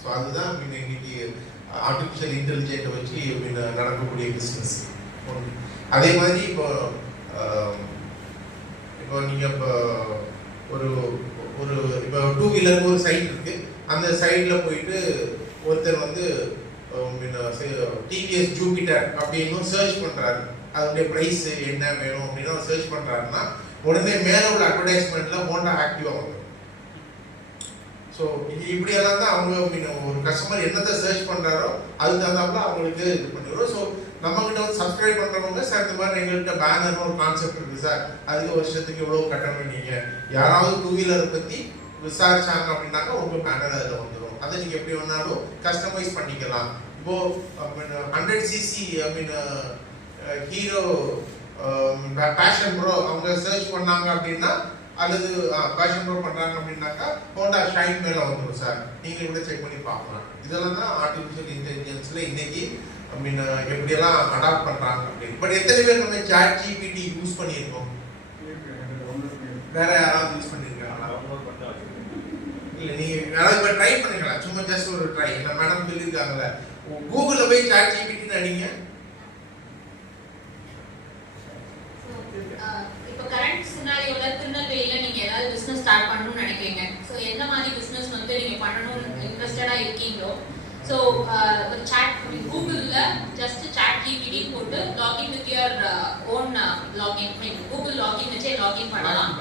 ஸோ அதுதான் இன்னைக்கு ஆர்டிஃபிஷியல் இன்டெலிஜென்ட்டை வச்சு நடக்கக்கூடிய பிஸ்னஸ். அதே மாதிரி இப்போ நீங்கள் இப்போ ஒரு இப்போ 2 வீலருக்கு ஒரு சைட் இருக்குது, அந்த சைடில் போயிட்டு ஒருத்தர் வந்து டிவிஎஸ் ஜூபிட்டர் அப்படின்னு சர்ச் பண்ணுறாரு, அதனுடைய ப்ரைஸ் என்ன வேணும் அப்படின்னு சர்ச் பண்ணுறாருன்னா உடனே மேலே உள்ள அட்வர்டைஸ்மெண்ட்டில் ஹோண்டா ஆக்டிவாக வந்துடும். ஸோ இப்படியெல்லாம் தான் அவங்க ஒரு கஸ்டமர் என்னத்தை சர்ச் பண்ணுறாரோ அதுக்கு தகுந்தாப்புல அவங்களுக்கு இது பண்ணிடுறோம். ஸோ நம்மகிட்ட வந்து சப்ஸ்கிரைப் பண்ணுறவங்க சார் இந்த மாதிரி எங்கள்கிட்ட பேனர்னு ஒரு கான்செப்ட் இருக்குது சார், அதுக்கு வருஷத்துக்கு இவ்வளோ கட்டணும், நீங்கள் யாராவது 2 வீலரை பற்றி விசாரிச்சாங்க அப்படின்னாக்கா உங்கள் பேனர் அதில் வந்துடும். அதை நீங்கள் எப்படி வேணாலும் கஸ்டமைஸ் பண்ணிக்கலாம். இப்போது 100cc ஹீரோ பேஷன் ப்ரோ அவங்க சர்ச் பண்ணாங்க அப்படின்னா, அல்லது பேஷன் ப்ரோ பண்ணுறாங்க அப்படின்னாக்கா ஹோண்டா ஷைன் மேலே வந்துடும் சார், நீங்கள் கூட செக் பண்ணி பார்க்கலாம். இதெல்லாம் தான் ஆர்டிஃபிஷியல் இன்டெலிஜென்ஸில் இன்னைக்கு எப்படியெல்லாம் அடாப்ட் பண்ணுறாங்க அப்படின்னு. பட் எத்தனை பேர் நம்ம சாட் ஜிபிடி யூஸ் பண்ணியிருக்கோம்? வேற யாராவது யூஸ் பண்ணியிருக்காங்களா? இல்லை, நீங்கள் யாராவது இப்போ ட்ரை பண்ணுங்களா? சும்மா ஜஸ்ட் ஒரு ட்ரை. இல்லை மேடம் சொல்லியிருக்காங்களே, கூகுளில் போய் சாட் ஜிபிடின்னு அடிங்க. இப்போ கரண்ட் சினாரியோல திருநெல்வேலியில் நீங்கள் ஏதாவது பிஸ்னஸ் ஸ்டார்ட் பண்ணணும்னு நினைக்கிறீங்க. ஸோ எந்த மாதிரி பிஸ்னஸ் வந்து நீங்கள் பண்ணணும்னு இன்ட்ரெஸ்டடாக இருக்கீங்களோ, ஸோ ஒரு சாட் கூகுளில் ஜஸ்ட் சாட் ஜிபிடி போட்டு login with your own login, Google login வச்சே லாகின் பண்ணலாம்.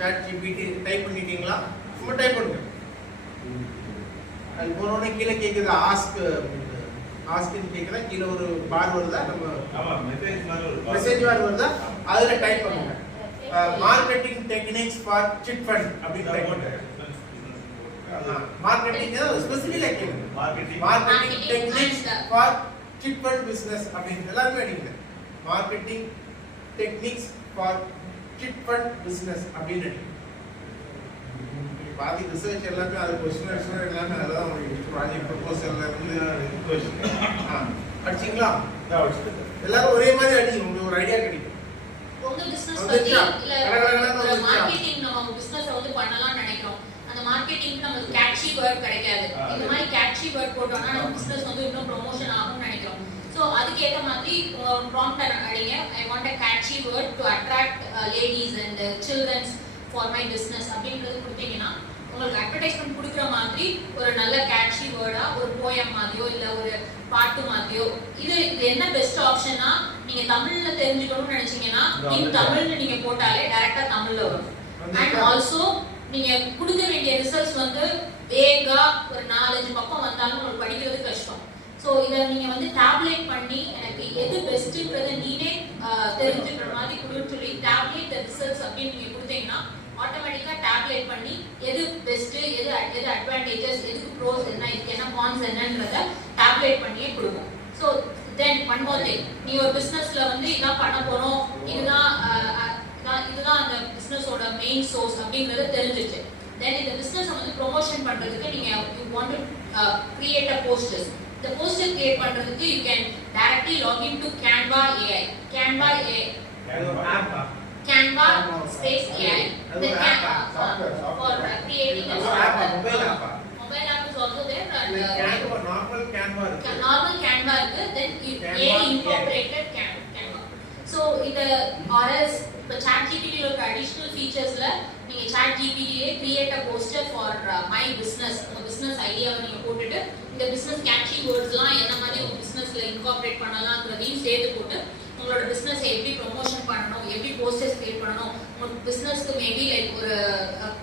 சாட் ஜிபிடி டைப் பண்ணிட்டீங்களா? சும்மா டைப் பண்ணுங்க. அது போனோடனே கீழே கேட்குது ஆஸ்க்னு கேட்குதா, கீழே ஒரு பார் வருதா, நம்ம மெசேஜ் பார் வருதா, அதில் டைப் பண்ணுங்க marketing techniques for chit fund அப்படின்னு டைப் பண்ணுங்க. மார்க்கெட்டிங் ஸ்பெசிஃபிக்கா கேளுங்க, marketing techniques for chit fund business அப்படின்னு எல்லாரும் அடிங்க. Marketing techniques for chit fund business அப்படின்னு பாதி ரிசர்ச் எல்லாமே அது கொஸ்டின் எல்லாமே அதெல்லாம் உங்களுக்கு ப்ராஜெக்ட் ப்ரொபோசல்ல இருந்து அடிச்சிங்களா? எல்லாரும் ஒரே மாதிரி அடிங்க, உங்களுக்கு ஒரு ஐடியா கிடைக்கும். உங்க பிசினஸ் பத்தி இல்ல மார்க்கெட்டிங் நம்ம பிசினஸ் வந்து பண்ணலாம்னு நினைக்கிறோம், அந்த மார்க்கெட்டிங் நமக்கு கேட்சி வேர்ட் கிடைக்காது. இந்த மாதிரி கேட்சி வேர்ட் போட்டோம்னா நம்ம பிசினஸ் வந்து இன்னும் ப்ரமோஷன் ஆகும்னு நினைக்கிறோம். ஸோ அதுக்கேற்ற மாதிரி ப்ராம்ப்ட் அடிங்க, I want a catchy word to attract ladies and childrens for my business அப்படின்றது கொடுத்தீங்கன்னா உங்களுக்கு அட்வர்டைஸ்மெண்ட் கொடுக்குற மாதிரி ஒரு நல்ல கேட்சி வேர்டா ஒரு போயம் மாதிரியோ இல்லை ஒரு பாட்டு மாதிரியோ. இது என்ன பெஸ்ட் ஆப்ஷன்னா, நீங்க தமிழ்ல தெரிஞ்சுக்கணும்னு நினைச்சீங்கன்னா இன் தமிழ்னு நீங்க போட்டாலே டைரக்டா தமிழ்ல வரும். அண்ட் ஆல்சோ நீங்க கொடுக்க வேண்டிய ரிசல்ட்ஸ் வந்து வேகா ஒரு 4-5 பக்கம் வந்தாலும் உங்களுக்கு படிக்கிறது கஷ்டம். ஸோ இதை நீங்க வந்து டேப்லேட் பண்ணி எனக்கு எது பெஸ்ட்டுன்றதை நீனே தெரிஞ்சுக்கிற மாதிரி கொடுன்னு சொல்லி டேப்லேட் ரிசல்ட்ஸ் அப்படின்னு நீங்க கொடுத்தீங்கன்னா ஆட்டோமேட்டிக்காக டேப்லேட் பண்ணி எது பெஸ்ட்டு, எது அட்வான்டேஜஸ், எதுக்கு ப்ரோஸ் என்ன, இதுக்கு என்ன கான்ஸ் என்னன்றதை டேப்லேட் பண்ணியே கொடுக்கும். So then one more thing, நீ ஒரு பிஸ்னஸில் வந்து இதான் பண்ண போகிறோம், இதுதான் அந்த பிஸ்னஸோட மெயின் சோர்ஸ் அப்படிங்கிறத தெரிஞ்சிச்சு. தென் இந்த பிஸ்னஸை வந்து ப்ரொமோஷன் பண்ணுறதுக்கு நீங்கள் you want to create a posters. இந்த போஸ்டர் கிரியேட் பண்ணுறதுக்கு you can directly login to Canva AI. Canva space AI. The Canva for creating a mobile app is also there. Normal Canva இருக்கு. Then AI incorporated Canva. So இந்த RS இப்போ ChatGPT இருக்க additional featuresல நீங்க ChatGPT create a poster for my business, உங்க business ஐடியாவை நீங்க போட்டுட்டு இந்த பிசினஸ் கேட்சி வேர்ட்ஸ்லாம் என்ன மாதிரி உங்க பிசினஸ்ல இன்கார்பரேட் பண்ணலாம்ங்கிறதையும் சேர்த்து போட்டு உங்களோட பிசினஸை எப்படி ப்ரொமோஷன் பண்ணணும், எப்படி போஸ்டர்ஸ் கிரியேட் பண்ணணும், உங்க பிசினஸ்க்கு மேபி லைக்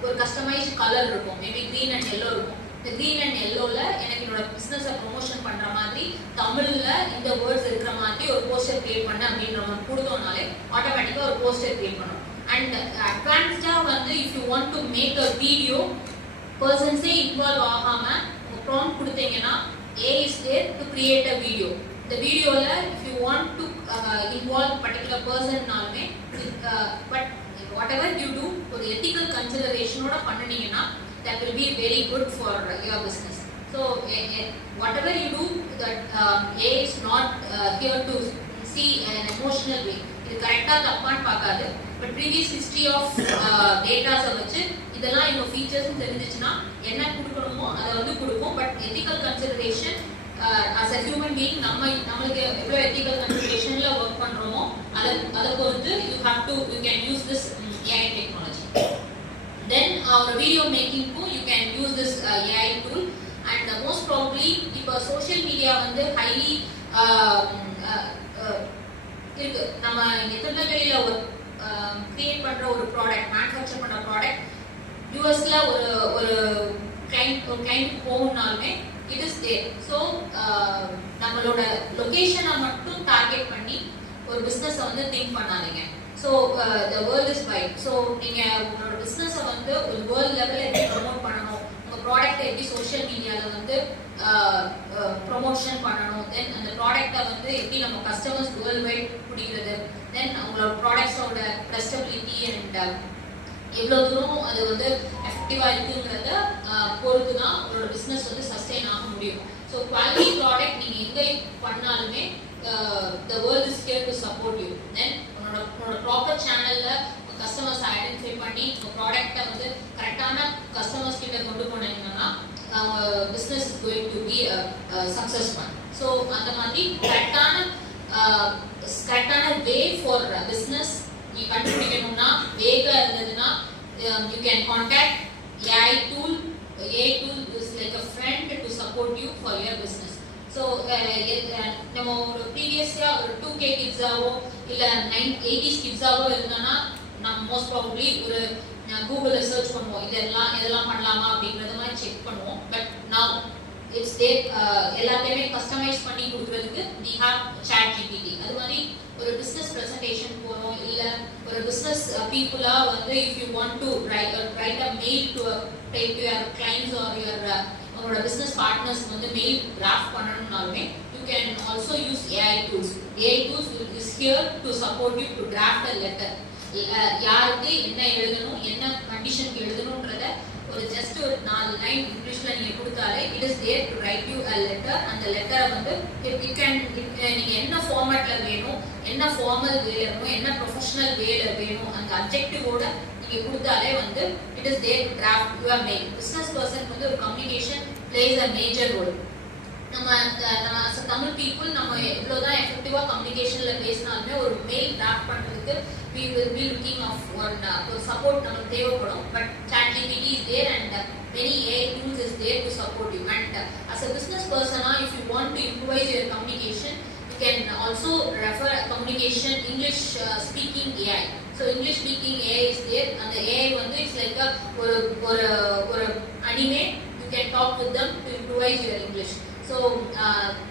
ஒரு கஸ்டமைஸ்ட் கலர் இருக்கும், மேபி கிரீன் அண்ட் எல்லோ இருக்கும். இந்த கிரீன் அண்ட் எல்லோல எனக்கு என்னோட பிசினஸை ப்ரொமோஷன் பண்ற மாதிரி தமிழ்ல இந்த வேர்ட்ஸ் இருக்கிற மாதிரி ஒரு போஸ்டர் கிரியேட் பண்ண அப்படின்ற மாதிரி கொடுத்தோம்னாலே ஆட்டோமேட்டிக்கா ஒரு போஸ்டர் கிரியேட் பண்ணும். அண்ட் அட்வான்ஸ்டா வந்து if you want to make a video பர்சன்ஸே இன்வால்வ் ஆகாம உங்க ப்ராம்ப்ட் கொடுத்தீங்கன்னா A is there to create a video. இந்த வீடியோல if you want to involve particular person நாலுமே but whatever you do ஒரு ethical consideration ஓட பண்ணீங்கன்னா that will be very good for your business. So whatever you do that A is not here to see an emotional way. இது கரெக்டா தப்பான்னு பார்க்காது. But previous history of டேட்டாஸை வச்சு இதெல்லாம் இவங்க features தெரிஞ்சிச்சுன்னா என்ன கொடுக்கணுமோ அதை வந்து கொடுக்கும். But ethical consideration as a human being நம்மளுக்கு எவ்வளோ எத்திக்கல் கன்சிடரேஷன்ல ஒர்க் பண்றோமோ அதை பொறுத்து you can use this AI technology. Then our video making too you can use this AI tool and most probably இப்போ சோஷியல் மீடியா வந்து highly இருக்கு. நம்ம எத்தனை வெளியில ஒரு கிரியேட் பண்ற ஒரு ப்ராடக்ட், மேனுஃபேக்சர் பண்ற ப்ராடக்ட் யூஎஸ்ல ஒரு கிளைண்ட் போகணும்னாலுமே இட் இஸ் தேர். ஸோ நம்மளோட லொகேஷனை மட்டும் டார்கெட் பண்ணி ஒரு பிஸ்னஸை வந்து திங்க் பண்ணாதீங்க. So the world is white. So நீங்க உங்களோட பிஸ்னஸை வந்து ஒரு வேர்ல்ட் லெவலில் எப்படி ப்ரமோட் பண்ணணும், உங்க ப்ராடக்ட்டை எப்படி சோஷியல் மீடியாவில் வந்து ப்ரொமோஷன் பண்ணணும், தென் அந்த ப்ராடக்ட்டை வந்து எப்படி நம்ம கஸ்டமர்ஸ் வேர்ல்ட் வைட் பிடிக்கிறது, தென் உங்களோட ப்ராடக்ட்ஸோட ட்ரஸ்டபிலிட்டி அண்ட் எவ்வளோ தூரம் அது வந்து எஃபெக்டிவாக இருக்குங்கிறத பொறுத்து தான் உங்களோட பிஸ்னஸ் வந்து சஸ்டெயின் ஆக முடியும். ஸோ குவாலிட்டி ப்ராடக்ட் நீங்கள் எங்கே பண்ணாலுமே the world is here to support you. Then உங்களோட ப்ராப்பர் சேனலில் கஸ்டமர்ஸ் ஐடென்டிஃபை பண்ணி உங்கள் ப்ராடக்டை வந்து கரெக்டான கஸ்டமர்ஸ் கிட்ட கொண்டு போனீங்கன்னா business is going to be a success one. So அந்த மாதிரி கரெக்டான way for business நீ கண்டுபிடிக்கணும்னா வேகா இருந்ததுன்னா you can contact AI tool. AI tool is like a friend to support you for your business. So நம்ம ஒரு ப்ரீவியஸா ஒரு 2K கிட்ஸாவோ இல்ல 80s கிட்ஸாவோ இருந்தானா நம்ம மோஸ்ட் ப்ராபபிலி ஒரு கூகுள்ல சர்ச் பண்ணுவோம், இதெல்லாம் பண்ணலாமா அப்படிங்கறத மாதிரி செக் பண்ணுவோம். பட் நவ் இட்ஸ் தேர், எல்லாத்தையுமே கஸ்டமைஸ் பண்ணி கொடுக்கறதுக்கு we have ChatGPT. அது மாதிரி ஒரு பிசினஸ் பிரசன்டேஷன் போறோம் இல்ல ஒரு பிசினஸ் பீப்புளா வந்து if you want to write a mail to your clients or your உங்களோட பிசினஸ் பார்ட்னர்ஸ் வந்து மெயில் டிராஃப்ட் பண்ணணும்னாலுமே you can also use AI tools. AI tools is here to support you to draft a letter. யாருக்கு என்ன எழுதணும், என்ன கண்டிஷனுக்கு எழுதணும்ன்றத ஒரு just ஒரு 4 லைன் இங்கிலீஷ்ல நீங்க கொடுத்தாலே it is there to write you a letter. அந்த லெட்டரை வந்து நீங்க என்ன ஃபார்மேட்ல வேணும், என்ன ஃபார்மல் வேல வேணும், என்ன ப்ரொஃபஷனல் வேல வேணும், அந்த அப்ஜெக்டிவோட நீங்க கொடுத்தாலே வந்து it is there to draft your mail. Business பர்சனுக்கு வந்து ஒரு communication plays a major role. நம்ம தமிழ் பீப்புள் நம்ம எவ்வளோதான் எஃபெக்டிவா கம்யூனிகேஷன்ல பேசினாலுமே ஒரு மெயில் டிராஃப்ட் பண்றதுக்கு we will be looking of one support நமக்கு தேவைப்படும். But ChatGPT is there and many AI tools is there to support you. And as a business person, if you want to improvise your communication, you can also refer communication English speaking AI. So English speaking AI is there, and the AI வந்து it's like a ஒரு anime. You can talk with them to improvise your English. So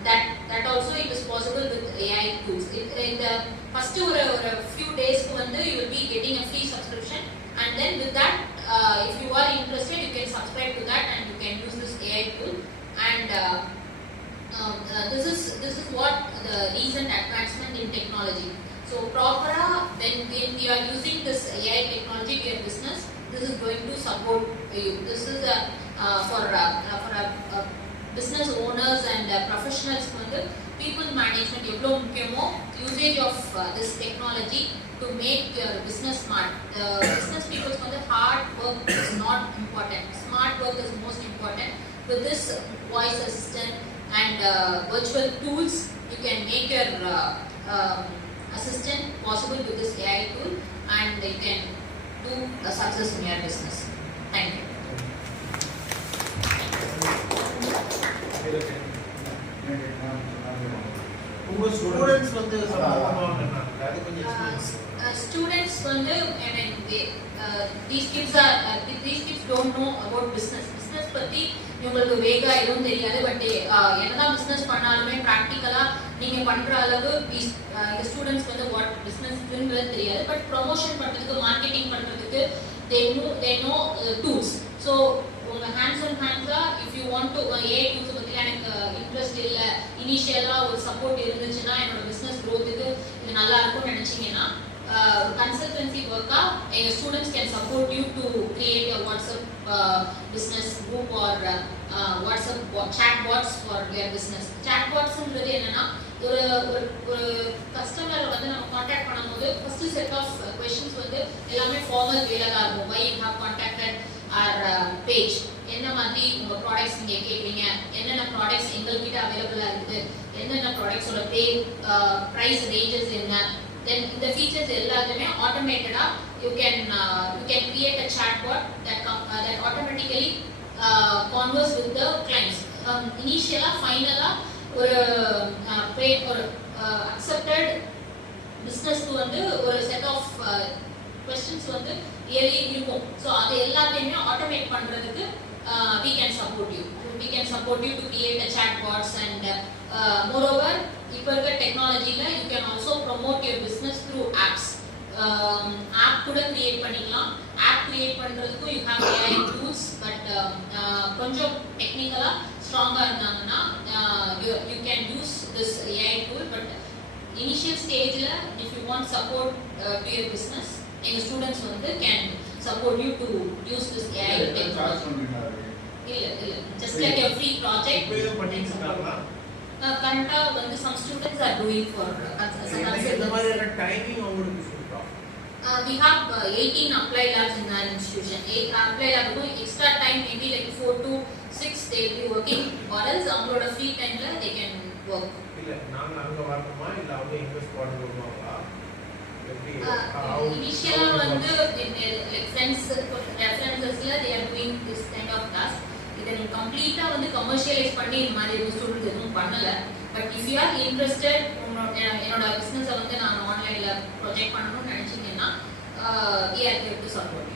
that also it is possible with AI tools. In the first ஒரு few days வந்து you will be getting a free subscription, and then with that if you are interested you can subscribe to that and you can use this AI tool. And this is what the recent advancement in technology. So proper when we are using this AI technology in your business, this is going to support you. This is for a business owners and professionals வந்து people management எவ்வளவு முக்கியமோ usage of this technology to make your business smart. Business people வந்து hard work is not important, smart work is most important. With this voice assistant and virtual tools you can make your assistant possible with this AI tool and you can do a success in your business. Thank you. உங்க students வந்து support பண்ணுவாங்க அது கொஞ்சம் experience students வந்து I mean these kids don't know about business பத்தி உங்களுக்கு வேகா எதுவும் தெரியாது பட் என்னதான் பிசினஸ் பண்ணாலுமே பிராக்டிக்கலா நீங்க பண்ற அளவு இந்த ஸ்டூடெண்ட்ஸ்க்கு வந்து வாட் பிசினஸ்ன்றது தெரியாது பட் ப்ரமோஷன் பண்றதுக்கு மார்க்கெட்டிங் பண்றதுக்கு they know tools so உங்க ஹேண்ட்ஸ் ஆன் ஹேண்ட்ஸா if you want to AI tools பத்தி எனக்கு இன்ட்ரெஸ்ட் இல்ல இனிஷியலா ஒரு சப்போர்ட் இருந்துச்சுன்னா என்னோட பிசினஸ் growthக்கு இது நல்லா இருக்கும்னு நினைச்சீங்கன்னா consultancy work your students can support you to create a WhatsApp business group or WhatsApp chatbots for their business. Chatbots ன்றது என்னன்னா ஒரு கஸ்டமர் வந்து நம்ம கான்டாக்ட் பண்ணும்போது first set of questions வந்து எல்லாமே ஃபார்மல் வேல தான் இருக்கும். Why you have contacted our page, என்ன மாதிரி உங்க ப்ராடக்ட்ஸ் நீங்க கேக்குறீங்க, என்னென்ன ப்ராடக்ட்ஸ் எங்ககிட்ட அவேலபிளா இருக்கு, என்னென்ன ப்ராடக்ட்ஸோட பிரைஸ் ரேஞ்சஸ் என்ன, then இந்த features எல்லாத்தையுமே automatedா you can create a chatbot that automatically converse with the clients. Initially finally ஒரு accepted business க்கு வந்து ஒரு set of questions வந்து really இருக்கும். So அது எல்லாத்தையுமே automate பண்றதுக்கு we can support you to create a chatbots and moreover இப்போ இருக்க டெக்னாலஜில you can also promote your business through apps. app கூட create பண்ணிக்கலாம். app create பண்றதுக்கு you have AI tools but கொஞ்சம் டெக்னிக்கலா ஸ்ட்ராங்கா இருந்தாங்கன்னா you can use this AI tool but initial stageல if you want support to your business எங்க students வந்து can support you to use this AI technology. இல்ல just like a free project பண்ணிட்டு இருக்காங்களா கரெக்ட்டா வந்து some students are doing for இந்த மாதிரியான timing உங்களுக்கு சொல்றோம். We have 18 applied labs in our institution. 8 applied lab doing extra time maybe like 4 to 6 they will be working or else அவங்களோட free timeல they can work. இல்ல நாங்க அங்க வரணுமா இல்ல அவங்க இன்வெஸ்ட் பண்ணுவாங்களா? Initially வந்து like friends referencesல they are doing this kind of task. இதை நீங்க கம்ப்ளீட்டா வந்து கமர்ஷியலைஸ் பண்ணி இந்த மாதிரி ஸ்டூடெண்ட்ஸ் எதுவும் பண்ணல but if you are interested என்னோட பிசினஸை வந்து நான் ஆன்லைன்ல ப்ரொஜெக்ட் பண்ணணும்னு நினைச்சீங்கன்னா டு சப்போர்ட்.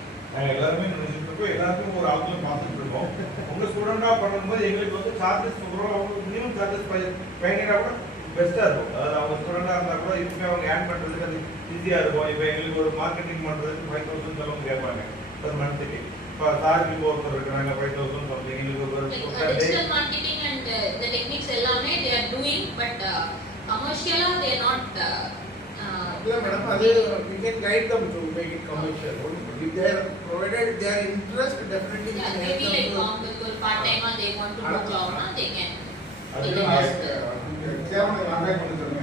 எல்லாருமே நினைச்சிட்டு இருக்கோம், எல்லாருக்கும் ஒரு ஆப்ஷன் பார்த்துட்டு இருக்கோம். உங்க ஸ்டூடெண்டா பண்ணும்போது எங்களுக்கு வந்து சார்ஜஸ் மினிமம் சார்ஜஸ் பயங்கரா கூட பெஸ்டா இருக்கும். அதாவது அவங்க ஸ்டூடெண்டா இருந்தா கூட இதுக்கு அவங்க ஆட் பண்றதுக்கு அது ஈஸியா இருக்கும். இப்போ எங்களுக்கு ஒரு மார்க்கெட்டிங் பண்றதுக்கு 5000 செலவு கேட்பாங்க per monthly. சார்ஜ் போறது இருக்காங்க 5000 something எங்களுக்கு ஒரு digital marketing and the techniques எல்லாமே they are doing but commercially they are not இல்ல மேடம் அது we can guide them to make it commercial if they are provided their interest definitely we can maybe like for part time they want to do job na they can சேவனை contact பண்ணி சொல்லுங்க.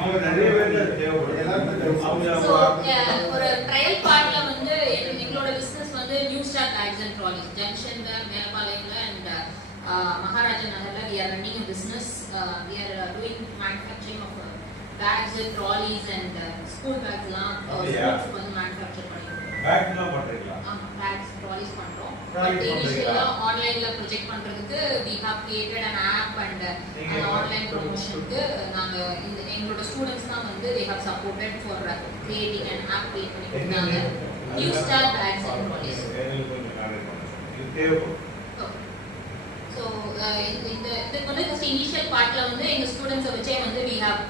அவங்க நிறைய பேர் தேவைப்படுது. அவங்க ஒரு trial பார்ட்ல வந்து எங்களோட பிசினஸ் வந்து new star bags and trolleys ஜங்ஷன்ல மேலபாளையம்ல அண்ட் மகாராஜா நகர்ல we are running a business. We are doing manufacturing of bags, trolleys and school bags லாம் schools வந்து manufacture பண்ணிருக்கோம். பேக்ஸ்லாம் பண்றீங்களா? ஆமா bags, trolleys பண்றோம். பட் இனிஷியலா ஆன்லைன்ல ப்ரொஜெக்ட் பண்றதுக்கு we have created an app and an online promotionக்கு நாங்க எங்களோட ஸ்டூடண்ட்ஸ் தான் வந்து they have supported for creating an app create பண்ணிருக்காங்க. New Star Bags and Trolleys. இது தேவைப்படும். So இந்த வந்து ஃபர்ஸ்ட் இனிஷியல் பார்ட்ல வந்து எங்க ஸ்டூடண்ட்ஸை வச்சே வந்து we have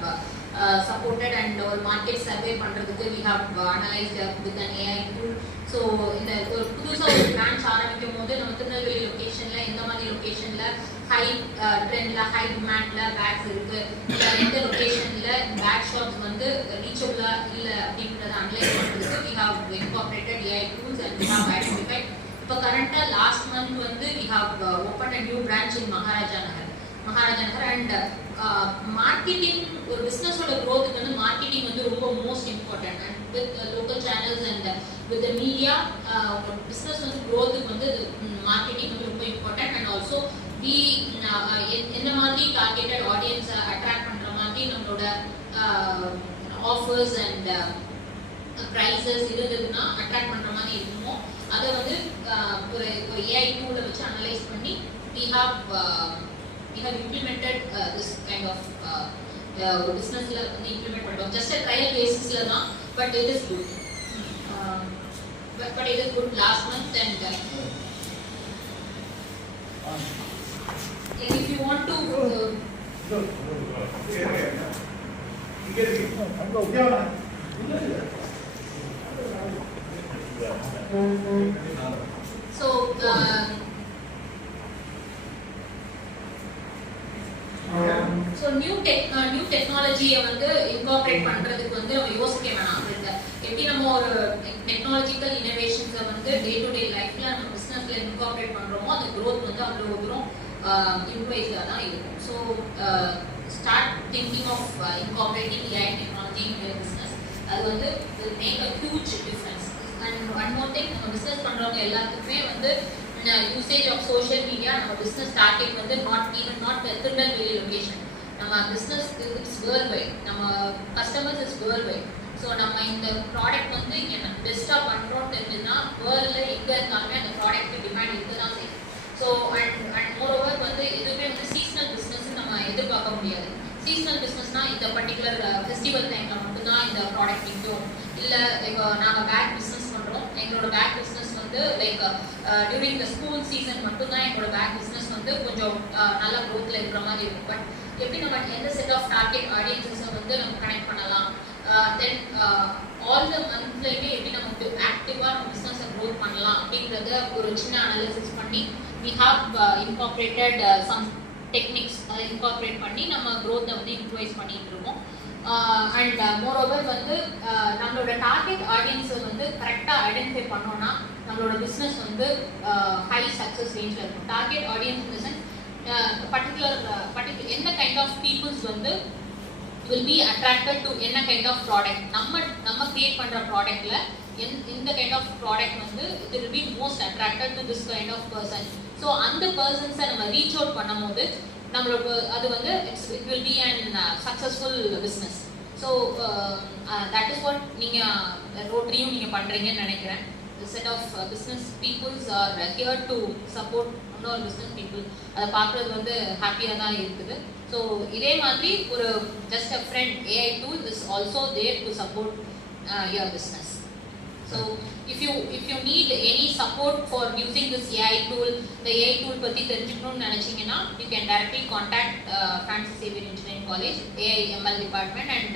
supported and ஒரு மார்க்கெட் சர்வே பண்றதுக்கு we have analyzed with an AI tool. So இந்த ஒரு புதுசா ஒரு பிரான்ச் ஆரம்பிக்கும் போது நம்ம திருநெல்வேலி லொகேஷன்ல எந்த மாதிரி லொகேஷன்ல ஹை ட்ரெண்ட்ல ஹை டிமாண்ட்ல பேக்ஸ் இருக்கு இல்ல எந்த லொகேஷன்ல பேக் ஷாப்ஸ் வந்து ரீச்சபிளா இல்ல அப்படிங்கறத அனலைஸ் பண்றதுக்கு we have incorporated AI tools and we have identified. இப்போ கரண்டா லாஸ்ட் மந்த் வந்து we have opened a new branch in Maharaja Nagar and marketing ஒரு பிசினஸோட growthக்கு வந்து மார்க்கெட்டிங் வந்து ரொம்ப most important and with local channels and with the media business வந்து growthக்கு வந்து marketing வந்து ரொம்ப இம்பார்ட்டன்ட் அண்ட் ஆல்சோ வி என்ன மாதிரி டார்கெட்டட் ஆடியன்ஸை அட்ராக்ட் பண்ற மாதிரி நம்மளோட ஆஃபர்ஸ் அண்ட் பிரைசஸ் இருந்ததுன்னா அட்ராக்ட் பண்ற மாதிரி இருக்குமோ அதை வந்து ஒரு AI டூலை வச்சு அனலைஸ் பண்ணி we have implemented this kind of ஒரு பிஸ்னஸில் வந்து இம்ப்ளிமெண்ட் பண்ணுறோம். ஜஸ்ட் ட்ரையல் பேசிஸில் தான், but it is good. But it is good last month, and if you want to so new technology வந்து incorporate பண்றதுக்கு வந்து நம்ம யோசிக்க வேணாம். எப்படி நம்ம ஒரு டெக்னாலஜிக்கல் இனோவேஷன்ஸை வந்து டே டு டே லைஃப்ல நம்ம பிஸ்னஸ்ல இன்கார்பரேட் பண்றோமோ அந்த க்ரோத் வந்து அவ்வளோ தூரம் இம்ப்ரூவைஸாக தான் இருக்கும். So start thinking of incorporating AI technology in your business. அது வந்து make a huge difference. And one more thing, நம்ம பிஸ்னஸ் பண்றவங்க எல்லாத்துக்குமே வந்து யூசேஜ் ஆஃப் சோஷியல் மீடியா நம்ம பிஸ்னஸ் ஸ்டார்டிங் வந்து நாட் திருநெல்வேலி லொகேஷன். நம்ம பிஸ்னஸ் இட்ஸ் வேர்ல்ட் வைட், நம்ம customers is world wide. So நம்ம இந்த ப்ராடக்ட் வந்து இங்கே பெஸ்ட்டாக பண்ணுறோம்னு தெரிஞ்சுன்னா வேர்ல்டில் எங்கே இருந்தாலுமே அந்த ப்ராடக்ட் டிமாண்ட் இருக்க தான் செய்யும். ஸோ அண்ட் மோர் ஓவர் வந்து எதுவுமே வந்து சீசனல் பிஸ்னஸ் நம்ம எதிர்பார்க்க முடியாது. சீசனல் பிஸ்னஸ்னால் இந்த பர்டிகுலர் ஃபெஸ்டிவல் டைமில் மட்டும்தான் இந்த ப்ராடக்ட் விற்கும். இல்லை இப்போ நாங்கள் பேக் பிஸ்னஸ் பண்ணுறோம், எங்களோட பேக் பிஸ்னஸ் வந்து like during the school season மட்டும்தான் எங்களோட பேக் பிஸ்னஸ் வந்து கொஞ்சம் நல்ல க்ரோத்தில் இருக்கிற மாதிரி இருக்கும். பட் எப்படி நம்ம எந்த செட் ஆஃப் டார்கெட் ஆடியன்ஸஸை வந்து நம்ம கனெக்ட் பண்ணலாம், தென் ஆல் த மந்த்லையுமே எப்படி நம்ம ஆக்டிவாக நம்ம பிஸ்னஸை க்ரோத் பண்ணலாம் அப்படிங்கிறத ஒரு சின்ன அனாலிசிஸ் பண்ணி we have incorporated some techniques அதை இன்கார்பரேட் பண்ணி நம்ம க்ரோத்தை வந்து இம்ப்ரூவைஸ் பண்ணிட்டு இருக்கோம். அண்ட் மோரோவர் வந்து நம்மளோட டார்கெட் ஆடியன்ஸை வந்து கரெக்டாக ஐடென்டிஃபை பண்ணோன்னா நம்மளோட பிஸ்னஸ் வந்து ஹை சக்ஸஸ் ரேஞ்சில் இருக்கும். Target audience in the sense particular என்ன கைண்ட் ஆஃப் பீப்புள்ஸ் வந்து will be attracted to என்ன கைண்ட் ஆஃப் ப்ராடக்ட் நம்ம கிரியேட் பண்ணுற ப்ராடக்ட்ல இந்த கைண்ட் ஆஃப் ப்ராடக்ட் வந்து it will be most attracted to this kind of person. So அந்த பர்சன்ஸை நம்ம reach out பண்ணும் போது நம்மளுக்கு அது வந்து it will be an successful business. So that is what நீங்கள் ரோட்டரியும் நீங்கள் பண்ணுறீங்கன்னு நினைக்கிறேன். The set of business peoples are here to support இன்னொரு business people. அதை பார்க்குறது வந்து ஹாப்பியாக தான் இருக்குது. ஸோ இதே மாதிரி ஒரு just a friend AI tool is also there to support your business. So if you need any support for using this AI tool, the AI tool பற்றி தெரிஞ்சுக்கணும்னு நினச்சிங்கன்னா you can directly contact Francis Xavier Engineering College AI ML department, and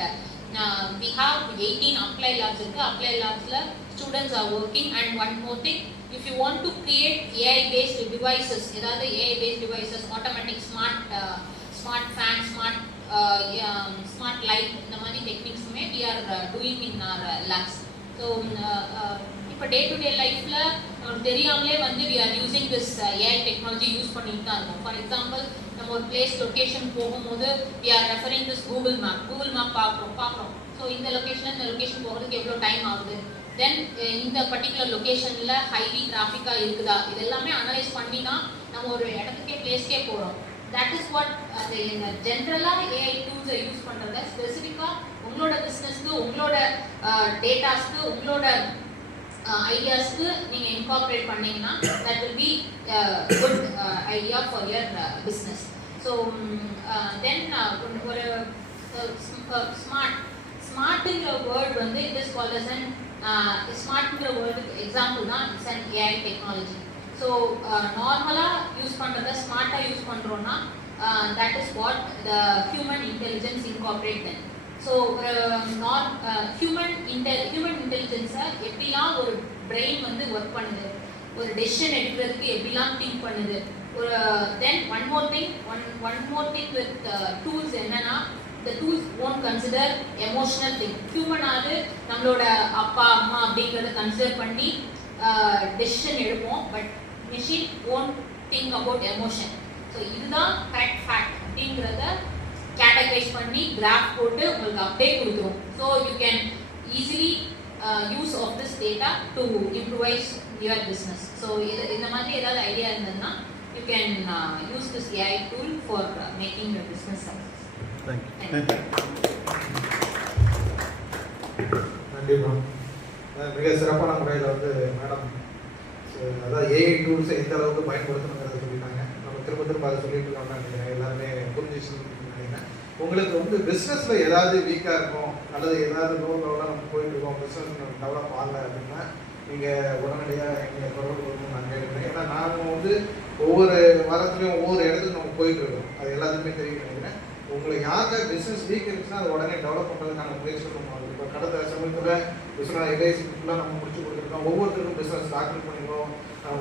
we have 18 apply labs இருக்கு. apply labsல students are working. And one more thing, if you want to create AI based devices, ஏதாவது AI based devices, automatic smart fan, smart light, இந்த மாதிரி டெக்னிக்ஸுமே we are doing in our labs. So இப்போ day to day லைஃப்பில் நமக்கு தெரியாமலே வந்து we are using this AI technology use பண்ணிட்டு தான் இருக்கோம். ஃபார் எக்ஸாம்பிள் நம்ம ஒரு பிளேஸ் லொக்கேஷன் போகும்போது we are referring this Google map பார்க்குறோம். ஸோ இந்த லொக்கேஷனில் இந்த லொக்கேஷன் போகிறதுக்கு எவ்வளோ டைம் ஆகுது, தென் இந்த பர்டிகுலர் லொக்கேஷனில் ஹைலி டிராஃபிக்காக இருக்குதா, இது எல்லாமே அனலைஸ் பண்ணி தான் நம்ம ஒரு இடத்துக்கே பிளேஸ்க்கே போகிறோம். தட் இஸ் வாட் அது ஜென்ரலாக ஏஐ டூல்ஸை யூஸ் பண்ணுறத ஸ்பெசிஃபிக்காக உங்களோட பிஸ்னஸ்க்கு, உங்களோட டேட்டாஸ்க்கு, உங்களோட ஐடியாஸ்க்கு நீங்கள் இன்கார்பரேட் பண்ணீங்கன்னா that will be good idea for your business. So then ஒரு ஸ்மார்ட்டுங்கிற வேர்ட் வந்து it is called as an ஸ்மார்ட்டுங்கிற வேர்டுக்கு எக்ஸாம்பிள் தான் it's an AI technology. So நார்மலாக யூஸ் பண்ணுறத ஸ்மார்ட்டாக யூஸ் பண்ணுறோன்னா that is what the human intelligence incorporate then. So human இன்டெலிஜென்ஸை எப்படிலாம் ஒரு பிரெயின் வந்து ஒர்க் பண்ணுது, ஒரு டெசிஷன் எடுக்கிறதுக்கு எப்படிலாம் திங்க் பண்ணுது, ஒரு then one more thing with tools என்னன்னா the tools won't consider emotional thing. ஹியூமனாவது நம்மளோட அப்பா அம்மா அப்படிங்கிறத கன்சிடர் பண்ணி டெசிஷன் எடுப்போம், but machine won't think about emotion. So இதுதான் கரெக்ட் ஃபேக்ட் அப்படிங்கிறத கேட்டகரைஸ் பண்ணி கிராஃப் போட்டு உங்களுக்கு அப்படியே கொடுத்துரும். So you can easily use of this data to improvise your business. So இந்த மாதிரி ஏதாவது ஐடியா இருந்ததுன்னா you can use this AI tool for making your business success. நன்றி மேம். மிக சிறப்பான முறையில் வந்து மேடம் அதாவது ஏஐ டூல்ஸை எந்த அளவுக்கு பயன்படுத்தணுங்கிறத சொல்லிட்டாங்க. நம்ம திரும்ப அதை சொல்லிட்டு இருக்கோம்னு நினைக்கிறேன். எல்லாருமே புரிஞ்சுச்சுன்னு நினைக்கிறேன். உங்களுக்கு வந்து பிஸ்னஸில் ஏதாவது வீக்காக இருக்கும் அல்லது ஏதாவது லோன்லாம் நம்ம போயிட்டு இருக்கோம், பிஸ்னஸ் டெவலப் ஆகலை அப்படின்னா நீங்கள் உடனடியாக எங்களை தொடர்பு கொள்ளணும்னு நான் கேட்குறேன். ஏன்னா நாங்கள் வந்து ஒவ்வொரு வாரத்துலையும் ஒவ்வொரு இடத்துக்கு நம்ம போயிட்டு இருக்கோம், அது எல்லாத்துக்குமே தெரியும் நினைக்கிறேன். உங்களுக்கு யாருக்காவது பிஸ்னஸ் வீக் இருந்துச்சுன்னா அது உடனே டெவலப் பண்ணுறதுக்கான முயற்சி பண்ணுவோம். இப்போ கடந்த சமயத்தில் பிஸ்னஸ் எல்ஐசி ஃபுல்லாக நம்ம முடிச்சு கொடுத்துருக்கோம். ஒவ்வொருத்தருக்கும் பிஸ்னஸ் டாக்டர் பண்ணியிருக்கோம்,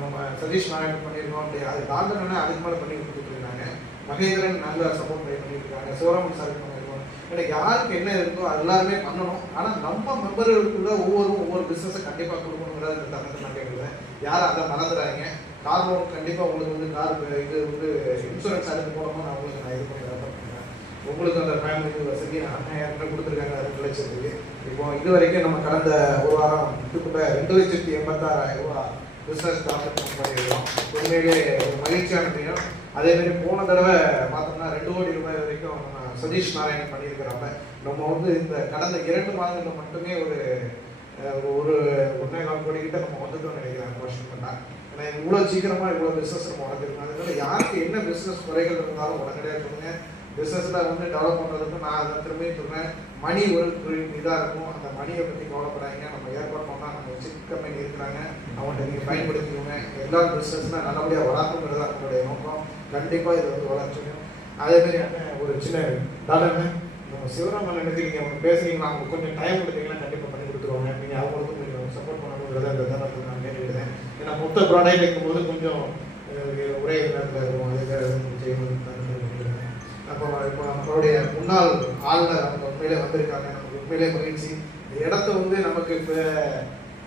நம்ம சதீஷ் நாராயணன் பண்ணியிருக்கோம். அப்படி அது டாக்டர் அதுக்கு மேலே பண்ணி கொடுத்துருக்காங்க. மகேந்திரன் நல்ல சப்போர்ட் பண்ணியிருக்காங்க. சிவராமன் சார் பண்ணியிருக்கோம். ஏன்னா யாருக்கு என்ன இருக்கோ அது எல்லாருமே பண்ணணும். ஆனால் நம்ம மெம்பர்களுக்குள்ள ஒவ்வொரு பிஸ்னஸை கண்டிப்பாக கொடுக்கணுங்கிறத இந்த தருணத்தை நான் கேட்குறேன். யாரும் அதை மறந்துடாதீங்க. கார் லோன் கண்டிப்பாக உங்களுக்கு வந்து கார் இது வந்து இன்சூரன்ஸ் அதுக்கு போடணும். நான் உங்களுக்கு நான் இது பண்ணி ரெஃபர் பண்ணுறேன். உங்களுக்கு அந்த ஃபேமிலிக்கு வசதி நான் கொடுத்துருக்காங்க 2 லட்சத்துக்கு. இப்போ இது வரைக்கும் நம்ம கடந்த ஒரு வாரம் இதுக்குள்ள 2,86,000 ரூபா பிஸ்னஸ் டாக்டர் பண்ணியிருக்கோம். உண்மையிலே ஒரு மகிழ்ச்சியான விஷயம். அதேமாதிரி போன தடவை பார்த்தோம்னா 2 கோடி ரூபாய் வரைக்கும் நம்ம சதீஷ் நாராயணன் பண்ணியிருக்கிறாங்க. நம்ம வந்து இந்த கடந்த 2 மாதங்களில் மட்டுமே ஒரு 1.25 கோடி கிட்ட நம்ம வந்துட்டோம்னு நினைக்கிறேன் வருஷம் பண்ணால். ஏன்னா இவ்வளோ சீக்கிரமாக இவ்வளோ பிஸ்னஸ் நம்ம வளர்த்துருக்கோம். அதனால யாருக்கு என்ன பிஸ்னஸ் குறைகள் இருந்தாலும் உடனடியாக சொல்லுங்கள். பிஸ்னஸில் வந்து டெவலப் பண்ணுறதுக்கு நான் அதை திரும்பியும் சொல்கிறேன். மணி ஒரு இதாக இருக்கும். அந்த மணியை பற்றி கவலைப்படாதீங்க. நம்ம ஏற்பாடு பண்ணால் நம்ம சிப் கம்பெனி இருக்கிறாங்க, அவங்கள்ட்ட நீங்கள் பயன்படுத்திக்கோங்க. எல்லா பிஸ்னஸ்னால் நல்லபடியாக வளர்க்கணுங்கிறது தான் நம்மளுடைய நோக்கம். கண்டிப்பாக இது வந்து வளர்ச்சியும். அதேமாதிரி ஒரு சின்ன டாக்டர்னு நம்ம சிவராமன் நினைச்சு நீங்கள் அவங்க பேசுகிறீங்களா, அவங்க கொஞ்சம் டைம் கொடுத்தீங்கன்னா கண்டிப்பாக பண்ணி கொடுத்துருவாங்க. நீங்கள் அவங்களுக்கும் கொஞ்சம் சப்போர்ட் பண்ணணுங்கிறத இந்த தருணத்தில் நான் கேட்டுக்கிட்டேன். ஏன்னா மொத்த ப்ராடக்ட் இருக்கும்போது கொஞ்சம் ஒரே நேரத்தில் இருக்கும். அதுக்கு செய்யணும். அப்போ இப்போ நம்மளுடைய முன்னாள் ஆளுநர் அவங்க உண்மையிலே வந்திருக்காங்க. நமக்கு உண்மையிலே மகிழ்ச்சி. இந்த இடத்த வந்து நமக்கு இப்போ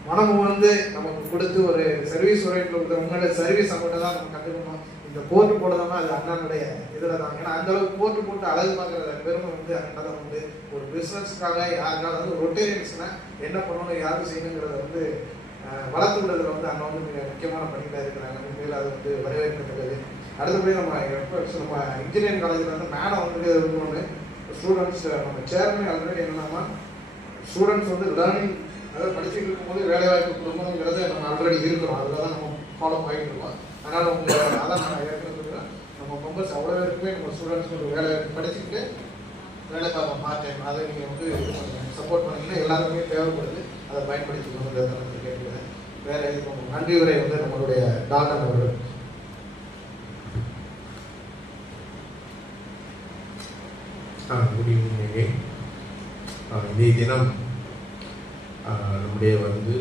மனமும் வந்து நமக்கு கொடுத்து ஒரு சர்வீஸ் ஓரியன்ட்ல கொடுத்த உங்களோட சர்வீஸ் அவங்கள்ட்ட தான் நம்ம கற்றுக்கணும். இந்த போர்ட்டு போடுறதுனா அது அண்ணனுடைய இதில் தான். ஏன்னா அந்த அளவுக்கு போர்ட்டு போட்டு அழகு பார்க்குற பெருமை வந்து அண்ணன் தான் வந்து ஒரு பிஸ்னஸ்க்காக யாருக்காவது வந்து ரொட்டேரியன்ஸ்னா என்ன பண்ணணும் யாரும் செய்யணுங்கிறத வந்து வளர்த்து விடுறதுல வந்து அண்ணன் வந்து மிக முக்கியமான பணிகளாக இருக்கிறாங்க. உண்மையில் அது வந்து வரவேற்கத்தக்கது. அடுத்தபடி நம்ம இன்ஜினியரிங் காலேஜில் வந்து மேடம் வந்து ஒன்று ஸ்டூடெண்ட்ஸ் நம்ம சேர்மன் ஆல்ரெடி என்னன்னா ஸ்டூடெண்ட்ஸ் வந்து லேர்னிங் அதாவது படிச்சுட்டு இருக்கும்போது வேலைவாய்ப்பு கொடுக்கணுங்கிறத நம்ம ஆல்ரெடி இருக்கிறோம். அதில் தான் நம்ம ஃபாலோ பண்ணிட்டு இருக்கோம். அதனால் உங்கள் அதான் நான் ஏற்கனவே சொல்கிறேன். நம்ம மெம்பர்ஸ் அவ்வளோ பேருக்குமே நம்ம ஸ்டூடெண்ட்ஸ் ஒரு வேலை படிச்சுக்கிட்டு வேலை பார்க்க மாட்டேன். அதை நீங்கள் வந்து சப்போர்ட் பண்ணிங்கன்னா எல்லாருக்குமே தேவைப்படுது. அதை பயன்படுத்திக்கணுங்கிறத நான் கேட்குறேன். வேறு எதுவும் நன்றி உரை வந்து நம்மளுடைய டாக்டர் அவர்கள். Good evening. இன்றைய தினம் நம்முடைய வந்து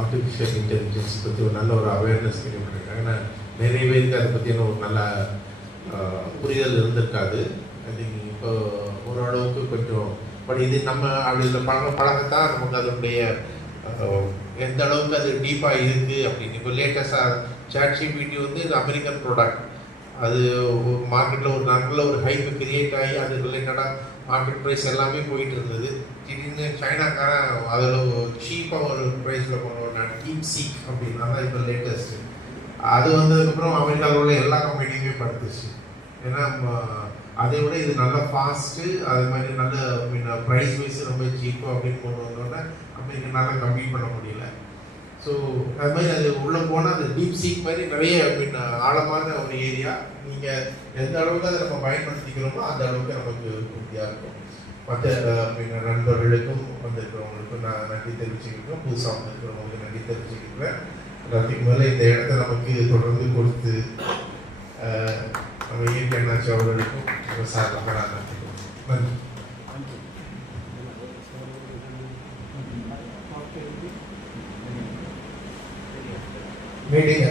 ஆர்டிஃபிஷியல் இன்டெலிஜென்ஸ் பற்றி ஒரு நல்ல ஒரு அவேர்னஸ் கேள்விப்பட்டிருக்காங்க. ஏன்னா நிறைய பேருக்கு அதை பற்றின ஒரு நல்ல புரிதல் இருந்திருக்காது. அது இப்போ ஓரளவுக்கு கொஞ்சம் பட் இது நம்ம அதில் பழகத்தான் நமக்கு அதனுடைய எந்த அளவுக்கு அது டீப்பாக இருக்குது அப்படின்னு. இப்போ லேட்டஸ்டாக ChatGPT வந்து இது அமெரிக்கன் ப்ராடக்ட். அது மார்க்கெட்டில் ஒரு நல்ல ஒரு ஹைப் கிரியேட் ஆகி அது ரிலேட்டடாக மார்க்கெட் ப்ரைஸ் எல்லாமே போயிட்டு இருந்தது. திடீர்னு சைனாக்காரன் அதில் சீப்பாக ஒரு ப்ரைஸில் கொண்டு வந்தாங்க. DeepSeek அப்படின்னா தான் இப்போ லேட்டஸ்ட்டு. அது வந்ததுக்கப்புறம் அமெரிக்காவில் உள்ள எல்லா கம்பெனியுமே படுத்துச்சு. ஏன்னா அதை விட இது நல்ல ஃபாஸ்ட்டு, அது மாதிரி நல்ல ப்ரைஸ் வைஸ் ரொம்ப சீப்பு அப்படின்னு கொண்டு வந்தோடனே அமெரிக்கா நல்லா கம்ப்ளீட் பண்ண முடியல. ஸோ அது மாதிரி அது உள்ளே போனால் அது DeepSeek மாதிரி நிறைய ஆழமான ஒரு ஏரியா. நீங்கள் எந்த அளவுக்கு அதை நம்ம பயன்படுத்திக்கிறோமோ அந்த அளவுக்கு நமக்கு உறுதியாக இருக்கும். மற்ற நண்பர்களுக்கும் வந்திருக்கிறவங்களுக்கும் நான் நன்றி தெரிவிச்சுக்கிறேன். புதுசாக வந்திருக்கிறவங்களுக்கு நன்றி தெரிவிச்சுக்கிறேன். எல்லாத்துக்கும் மேலே இந்த இடத்த நமக்கு தொடர்ந்து கொடுத்து நம்ம இயற்கை அண்ணாச்சி அவர்களுக்கும் சார்பாக நான் நன்றி. மீட்டிங்